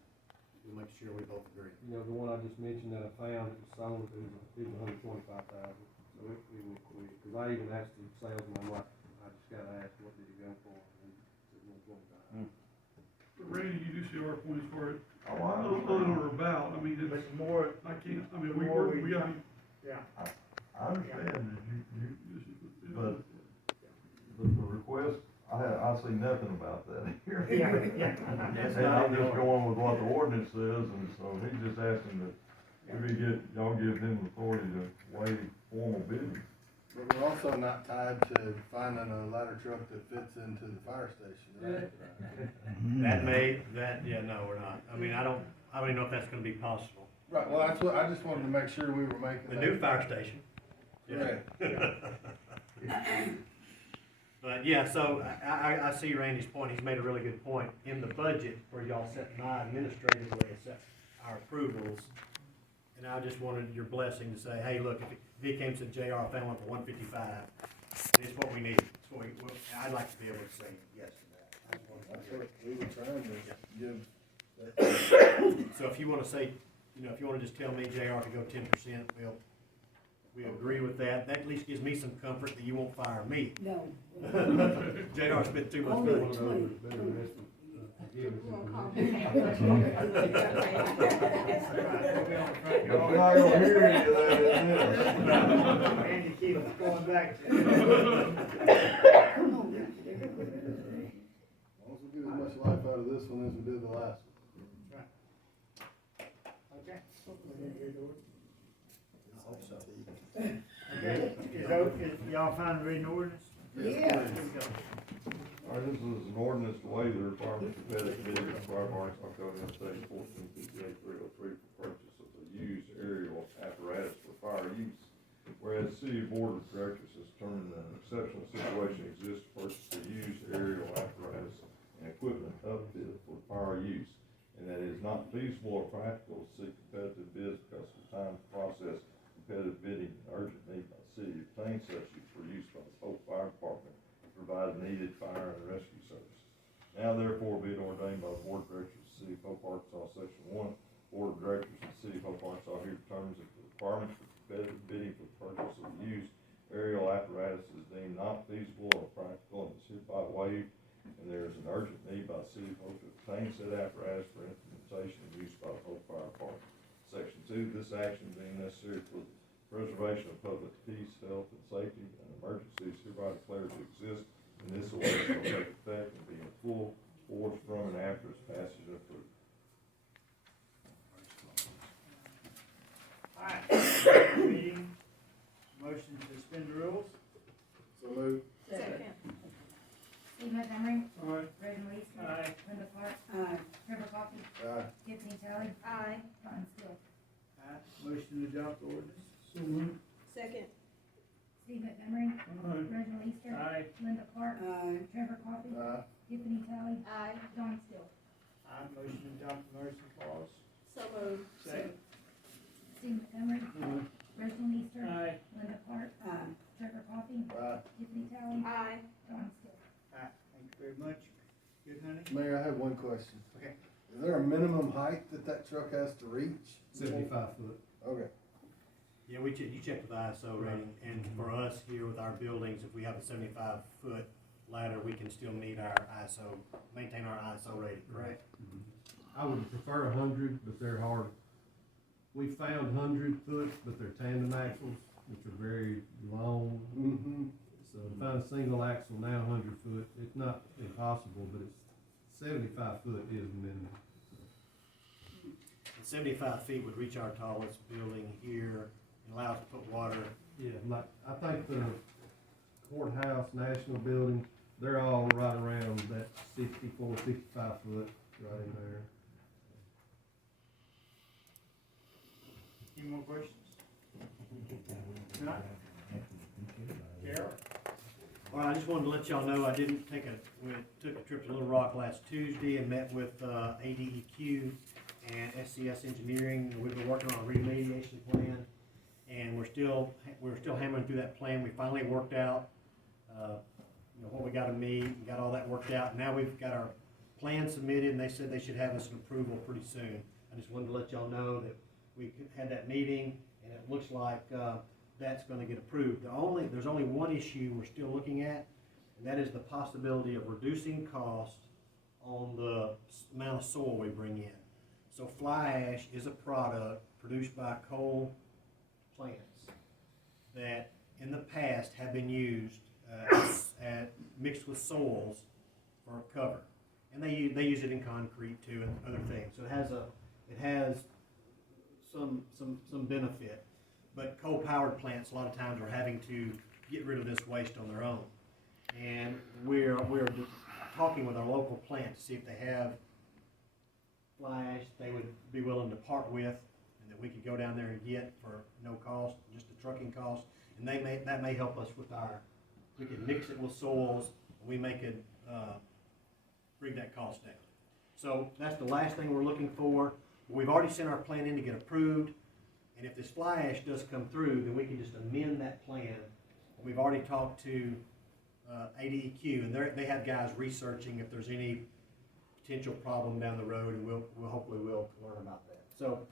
we'll make sure we both agree. You know, the one I just mentioned that I found, it was sold, it was 125,000. So because I even asked the salesman, I'm like, I just gotta ask, what did he go for? And he said 125. But Randy, you do see our point as far as Oh, I on or about, I mean, But it's, more, I can't, I mean, the more we got. yeah. I understand that but the request, I see nothing about that here. Yeah. And I'm just going with what the ordinance says, and so he's just asking that y'all give him authority to waive formal bidding. But we're also not tied to finding a ladder truck that fits into the fire station, right? No, we're not. I mean, I don't even know if that's gonna be possible. Right, well, that's what, I just wanted to make sure we were making The that. new fire station. Correct. But yeah, so I see Randy's point, he's made a really good point. In the budget, where y'all set my administrative way, set our approvals, and I just wanted your blessing to say, hey, look, if he came to JR, I found one for 155, it's what we need. It's what I'd like to be able to say yes to that. That's what we were trying to give. So if you wanna say, if you wanna just tell me JR to go 10%, we agree with that. That at least gives me some comfort that you won't fire me. No. JR spent too much Only money. 20. You're not gonna hear any of that, is it? Randy keeps going back to. Come on, Richard. As long as we get as much life out of this one as we did the last one. Okay. I hope so. Okay, is y'all fine reading the ordinance? Yeah. Here we go. All right, this is an ordinance to waive the requirement for competitive bidding of fire departments by code of state 1458-303 for purchase of a used aerial apparatus for fire use. Whereas the city board of directors has determined that an exceptional situation exists to purchase a used aerial apparatus and equipment upfit for fire use, and that it is not feasible or practical to seek competitive bids because of the time to process competitive bidding and urgent need by the city to obtain such for use by the Polk Fire Department provide needed fire and rescue services. Now therefore be it ordained by the Board of Directors of the City of Hope, Arkansas, Section 1, Board of Directors of the City of Hope, Arkansas here determines that the requirements for competitive bidding for the purchase of used aerial apparatus is deemed not feasible or practical and is hereby waived, and there is an urgent need by the City of Hope to obtain said apparatus for implementation and use by the Hope Fire Department. Section 2, this action being necessary for the preservation of public peace, health, and safety, an emergency is hereby declared to exist, and this order shall take effect and be in full force from and after its passage and approved. All right, meeting, motion to suspend the rules. So moved. Second. Steve Montgomery. Aye. Reginald Easter. Aye. Linda Clark. Aye. Trevor Coffee. Aye. Tiffany Talley. Aye. Don Steele. Aye, motion to adopt the ordinance. So moved. Second. Steve Montgomery. Aye. Reginald Easter. Aye. Linda Clark. Aye. Trevor Coffee. Aye. Tiffany Talley. Aye. Don Steele. Aye, motion to adopt the emergency clause. So moved. Second. Steve Montgomery. Aye. Reginald Easter. Aye. Linda Clark. Aye. Trevor Coffee. Aye. Tiffany Talley. Aye. Don Steele. Aye, thank you very much. Good, honey? Mayor, I have one question. Okay. Is there a minimum height that truck has to reach? 75 foot. Okay. Yeah, you check with the ISO rating, and for us here with our buildings, if we have a 75-foot ladder, we can still meet our ISO, maintain our ISO rating, correct? I would prefer 100, but they're hard. We found 100 foot, but they're tandem axles, which are very long. Mm-hmm. So to find a single axle now 100 foot, it's not impossible, but it's 75 foot is minimum. And 75 feet would reach our tallest building here and allow us to put water. Yeah, like, I think the courthouse, national building, they're all right around that 64, 65 foot right in there. Any more questions? Not? Carol? All right, I just wanted to let y'all know, I didn't we took a trip to Little Rock last Tuesday and met with ADEQ and SCS Engineering. We've been working on a remediation plan, and we're still hammering through that plan. We finally worked out, what we got to meet, and got all that worked out. Now we've got our plan submitted, and they said they should have us an approval pretty soon. I just wanted to let y'all know that we had that meeting, and it looks like that's going to get approved. There's only one issue we're still looking at, and that is the possibility of reducing cost on the amount of soil we bring in. So fly ash is a product produced by coal plants that in the past have been used mixed with soils for cover, and they use it in concrete too and other things. So it has some benefit. But coal-powered plants a lot of times are having to get rid of this waste on their own. And we're talking with our local plant to see if they have fly ash they would be willing to part with, and that we could go down there and get for no cost, just the trucking cost. And that may help us with we can mix it with soils, and we could bring that cost down. So that's the last thing we're looking for. We've already sent our plan in to get approved. And if this fly ash does come through, then we can just amend that plan. We've already talked to ADEQ, and they have guys researching if there's any potential problem down the road, and we'll hopefully learn about that. So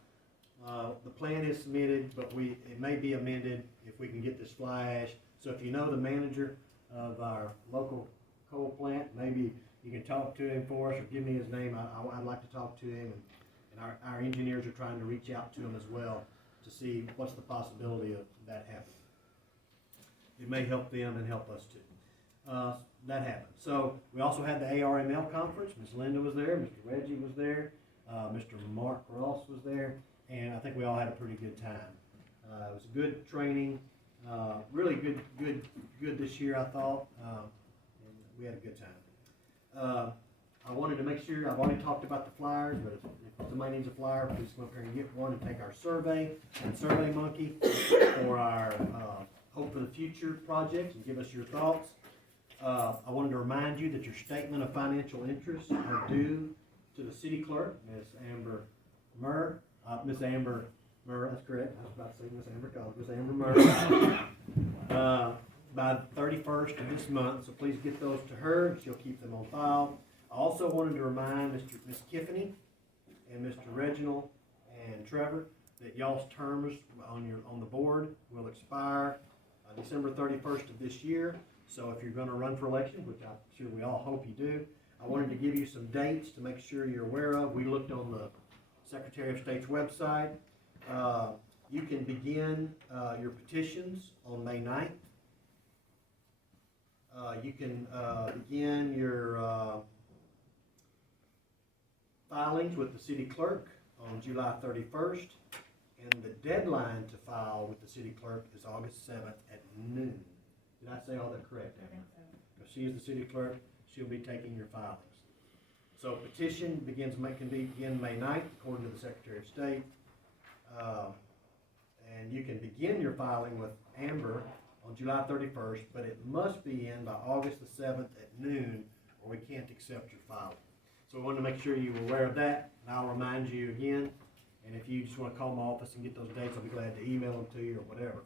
the plan is submitted, but it may be amended if we can get this fly ash. So if you know the manager of our local coal plant, maybe you can talk to him for us or give me his name. I'd like to talk to him, and our engineers are trying to reach out to him as well, to see what's the possibility of that happening. It may help them and help us too. That happened. So we also had the ARML conference. Ms. Linda was there, Mr. Reggie was there, Mr. Mark Ross was there, and I think we all had a pretty good time. It was a good training, really good this year, I thought, and we had a good time. I wanted to make sure, I've already talked about the flyers, but if somebody needs a flyer, please come up here and get one and take our survey and SurveyMonkey for our Hope for the Future project and give us your thoughts. I wanted to remind you that your statement of financial interests are due to the city clerk, Ms. Amber Murr. Ms. Amber Murr, that's correct. I was about to say Ms. Amber Collins, Ms. Amber Murr. by the 31st of this month, so please get those to her, and she'll keep them on file. I also wanted to remind Ms. Kiffany and Mr. Reginald and Trevor that y'all's terms on the board will expire December 31st of this year. So if you're going to run for election, which I'm sure we all hope you do, I wanted to give you some dates to make sure you're aware of. We looked on the Secretary of State's website. You can begin your petitions on May 9th. You can begin your filings with the city clerk on July 31st. And the deadline to file with the city clerk is August 7th at noon. Did I say all that correct? I think so. If she is the city clerk, she'll be taking your filings. So petition can begin May 9th, according to the Secretary of State. And you can begin your filing with Amber on July 31st, but it must be in by August the 7th at noon, or we can't accept your filing. So we wanted to make sure you were aware of that, and I'll remind you again. And if you just want to call my office and get those dates, I'll be glad to email them to you or whatever.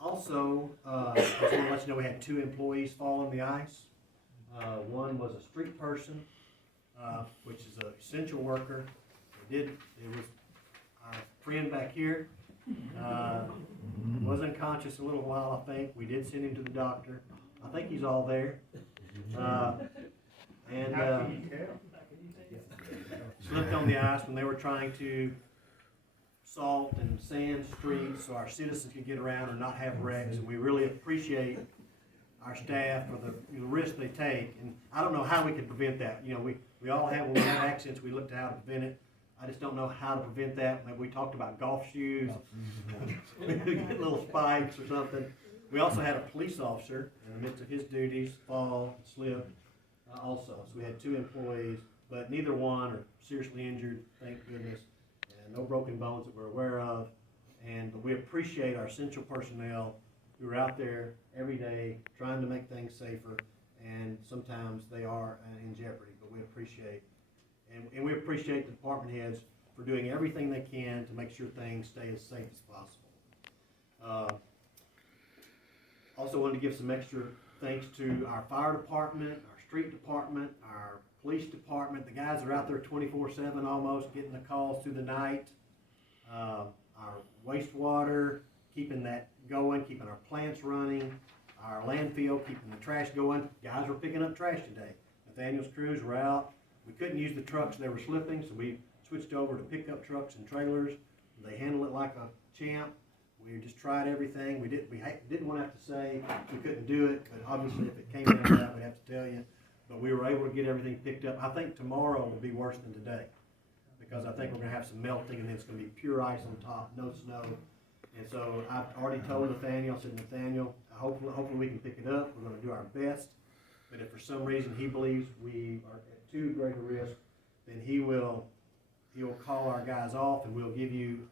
Also, I just want to let you know we had 2 employees fall on the ice. One was a street person, which is an essential worker. It was our friend back here. Was unconscious a little while, I think. We did send him to the doctor. I think he's all there. How can you tell? Slipped on the ice when they were trying to salt and sand streets so our citizens could get around and not have wrecks. And we really appreciate our staff for the risk they take. And I don't know how we can prevent that. You know, we all have, when we have accidents, we look to how to prevent it. I just don't know how to prevent that. Maybe we talked about golf shoes, get little spikes or something. We also had a police officer in the midst of his duties fall and slip also. So we had 2 employees, but neither one are seriously injured, thank goodness, and no broken bones that we're aware of. But we appreciate our essential personnel who are out there every day trying to make things safer, and sometimes they are in jeopardy, but we appreciate. And we appreciate the department heads for doing everything they can to make sure things stay as safe as possible. Also wanted to give some extra thanks to our fire department, our street department, our police department. The guys are out there 24/7 almost, getting the calls through the night. Our wastewater, keeping that going, keeping our plants running. Our landfill, keeping the trash going. Guys were picking up trash today. Nathaniel's crews were out. We couldn't use the trucks, they were slipping, so we switched over to pickup trucks and trailers. They handle it like a champ. We just tried everything. We didn't want to have to say we couldn't do it, but obviously if it came down to that, we'd have to tell you. But we were able to get everything picked up. I think tomorrow will be worse than today, because I think we're going to have some melting, and then it's going to be pure ice on top, no snow. And so I've already told Nathaniel, I said, Nathaniel, hopefully we can pick it up. We're going to do our best. But if for some reason he believes we are at too great a risk, then he'll call our guys off, and we'll give you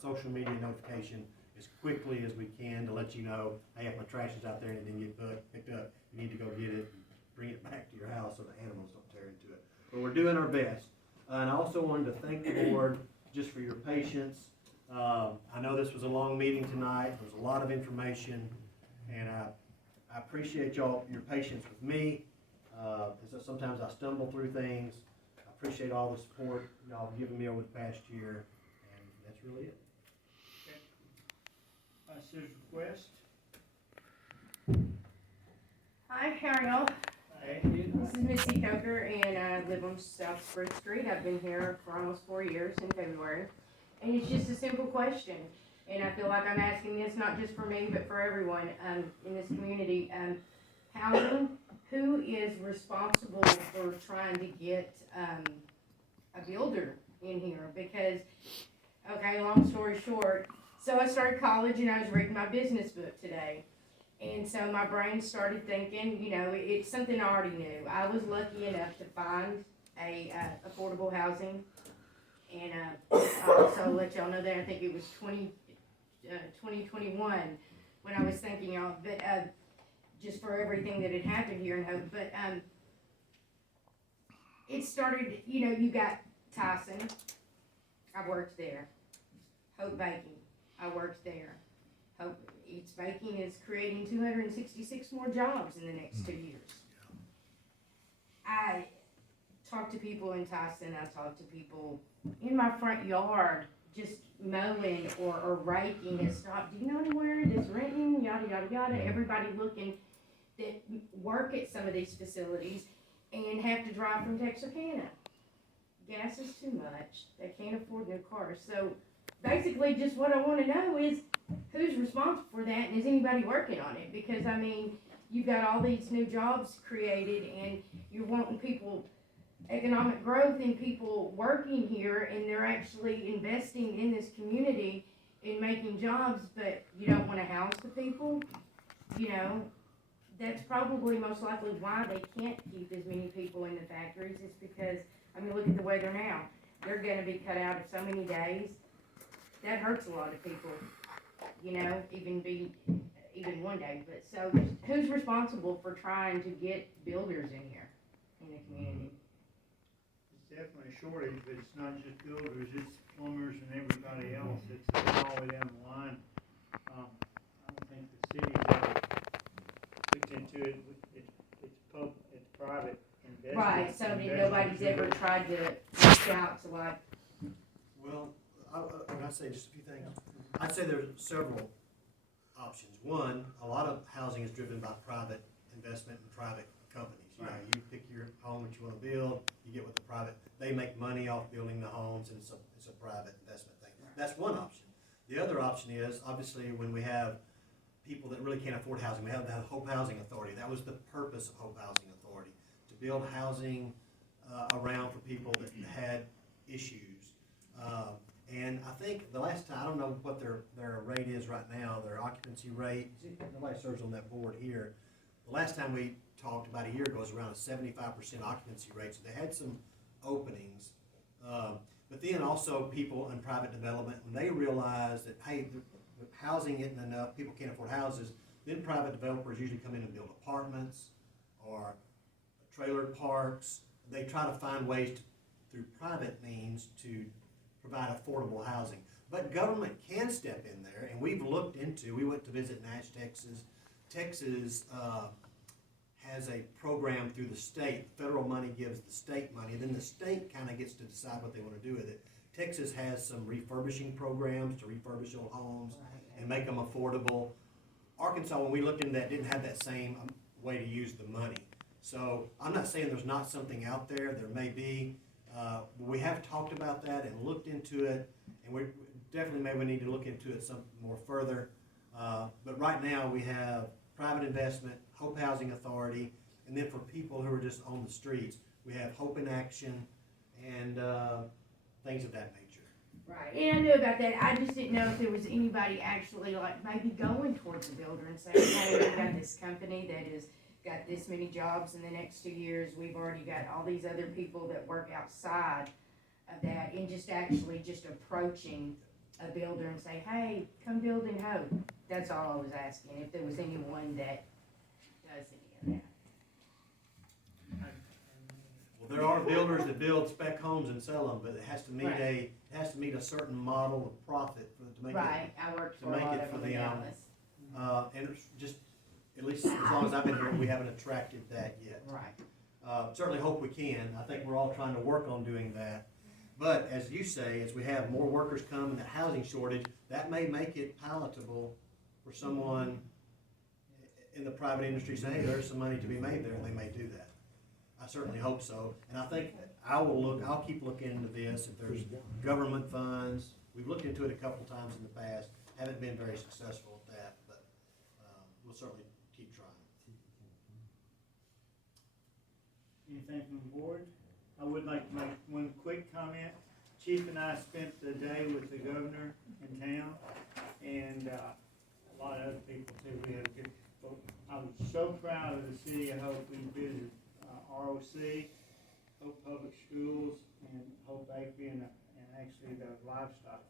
social media notification as quickly as we can to let you know, hey, if my trash is out there and it didn't get picked up, you need to go get it and bring it back to your house so the animals don't tear into it. But we're doing our best. And I also wanted to thank the board just for your patience. I know this was a long meeting tonight. There was a lot of information, and I appreciate your patience with me. Sometimes I stumble through things. I appreciate all the support y'all have given me over the past year, and that's really it. Citizen request. Hi, how are y'all? Hey. This is Missy Coker, and I live on South Spruce Street. I've been here for almost 4 years in February. And it's just a simple question. And I feel like I'm asking this not just for me, but for everyone in this community. Housing, who is responsible for trying to get a builder in here? Because, okay, long story short, so I started college and I was reading my business book today. And so my brain started thinking, you know, it's something I already knew. I was lucky enough to find a affordable housing. And so let y'all know that I think it was 2021 when I was thinking y'all, but just for everything that had happened here in Hope. But it started, you know, you got Tyson. I worked there. Hope Baking. I worked there. Eats Baking is creating 266 more jobs in the next 2 years. I talk to people in Tyson, I talk to people in my front yard, just mowing or raking and stop. Do you know anywhere that's renting? Yada, yada, yada. Everybody looking that work at some of these facilities and have to drive from Texarkana. Gas is too much. They can't afford new cars. So basically just what I want to know is who's responsible for that and is anybody working on it? Because I mean, you've got all these new jobs created and you're wanting people, economic growth and people working here and they're actually investing in this community and making jobs, but you don't want to house the people, you know, that's probably most likely why they can't keep as many people in the factories is because, I mean, look at the weather now. They're going to be cut out of so many days. That hurts a lot of people, you know, even one day. But so who's responsible for trying to get builders in here in the community? It's definitely a shortage, but it's not just builders, it's plumbers and everybody else. It's all the way down the line. I don't think the city's ever looked into it. It's private investment. Right, so nobody's ever tried to reach out to like. Well, I'd say just a few things. I'd say there's several options. One, a lot of housing is driven by private investment and private companies. You know, you pick your home that you want to build, you get with the private, they make money off building the homes, and it's a private investment thing. That's one option. The other option is, obviously, when we have people that really can't afford housing, we have the Hope Housing Authority. That was the purpose of Hope Housing Authority, to build housing around for people that had issues. And I think the last time, I don't know what their rate is right now, their occupancy rate, nobody serves on that board here. The last time we talked about a year ago was around a 75% occupancy rate, so they had some openings. But then also people in private development, when they realize that, hey, the housing isn't enough, people can't afford houses, then private developers usually come in and build apartments or trailer parks. They try to find ways through private means to provide affordable housing. But government can step in there, and we went to visit Nash, Texas. Texas has a program through the state. Federal money gives the state money, and then the state kind of gets to decide what they want to do with it. Texas has some refurbishing programs to refurbish old homes and make them affordable. Arkansas, when we looked into that, didn't have that same way to use the money. So I'm not saying there's not something out there. There may be. We have talked about that and looked into it, and we definitely maybe need to look into it some more further. But right now we have private investment, Hope Housing Authority, and then for people who are just on the streets, we have Hope in Action and things of that nature. Right, and I knew about that. I just didn't know if there was anybody actually like maybe going towards the builder and saying, hey, we've got this company that has got this many jobs in the next 2 years. We've already got all these other people that work outside of that, and just actually just approaching a builder and say, hey, come build in Hope. That's all I was asking, if there was anyone that does any of that. Well, there are builders that build spec homes and sell them, but it has to meet a certain model of profit to make Right, it. I worked to for a make lot it of for them the in Dallas. And it's just, at least as long as I've been here, we haven't attracted that yet. Right. Certainly hope we can. I think we're all trying to work on doing that. But as you say, as we have more workers come and the housing shortage, that may make it palatable for someone in the private industry saying, hey, there's some money to be made there, and they may do that. I certainly hope so. And I think I'll keep looking into this. If there's government funds, we've looked into it a couple times in the past, haven't been very successful at that, but we'll certainly keep trying. Anything from the board? I would like to make one quick comment. Chief and I spent the day with the governor in town, and a lot of other people too. We had a good. I was so proud of the city of Hope. We visited ROC, Hope Public Schools, and Hope Bakery, and actually the livestock,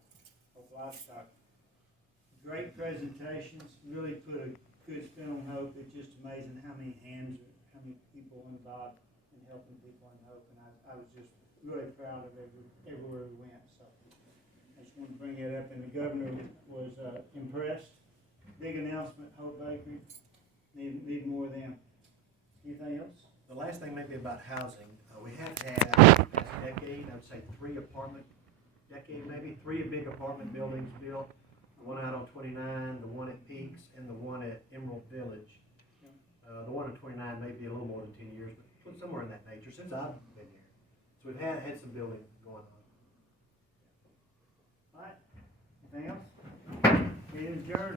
Hope Livestock. Great presentations. Really put a good spin on Hope. It's just amazing how many hands, how many people involved in helping people in Hope, and I was just really proud of everywhere we went. So I just wanted to bring it up, and the governor was impressed big announcement, Hope Bakery, need more of them. Anything else? The last thing maybe about housing, we have had, the past decade, I would say three big apartment buildings built. The one out on 29, the one at Peaks, and the one at Emerald Village. The one on 29 may be a little more than 10 years, but somewhere in that nature, since I've been here. So we've had some building going on. All right, anything else? Meeting adjourned.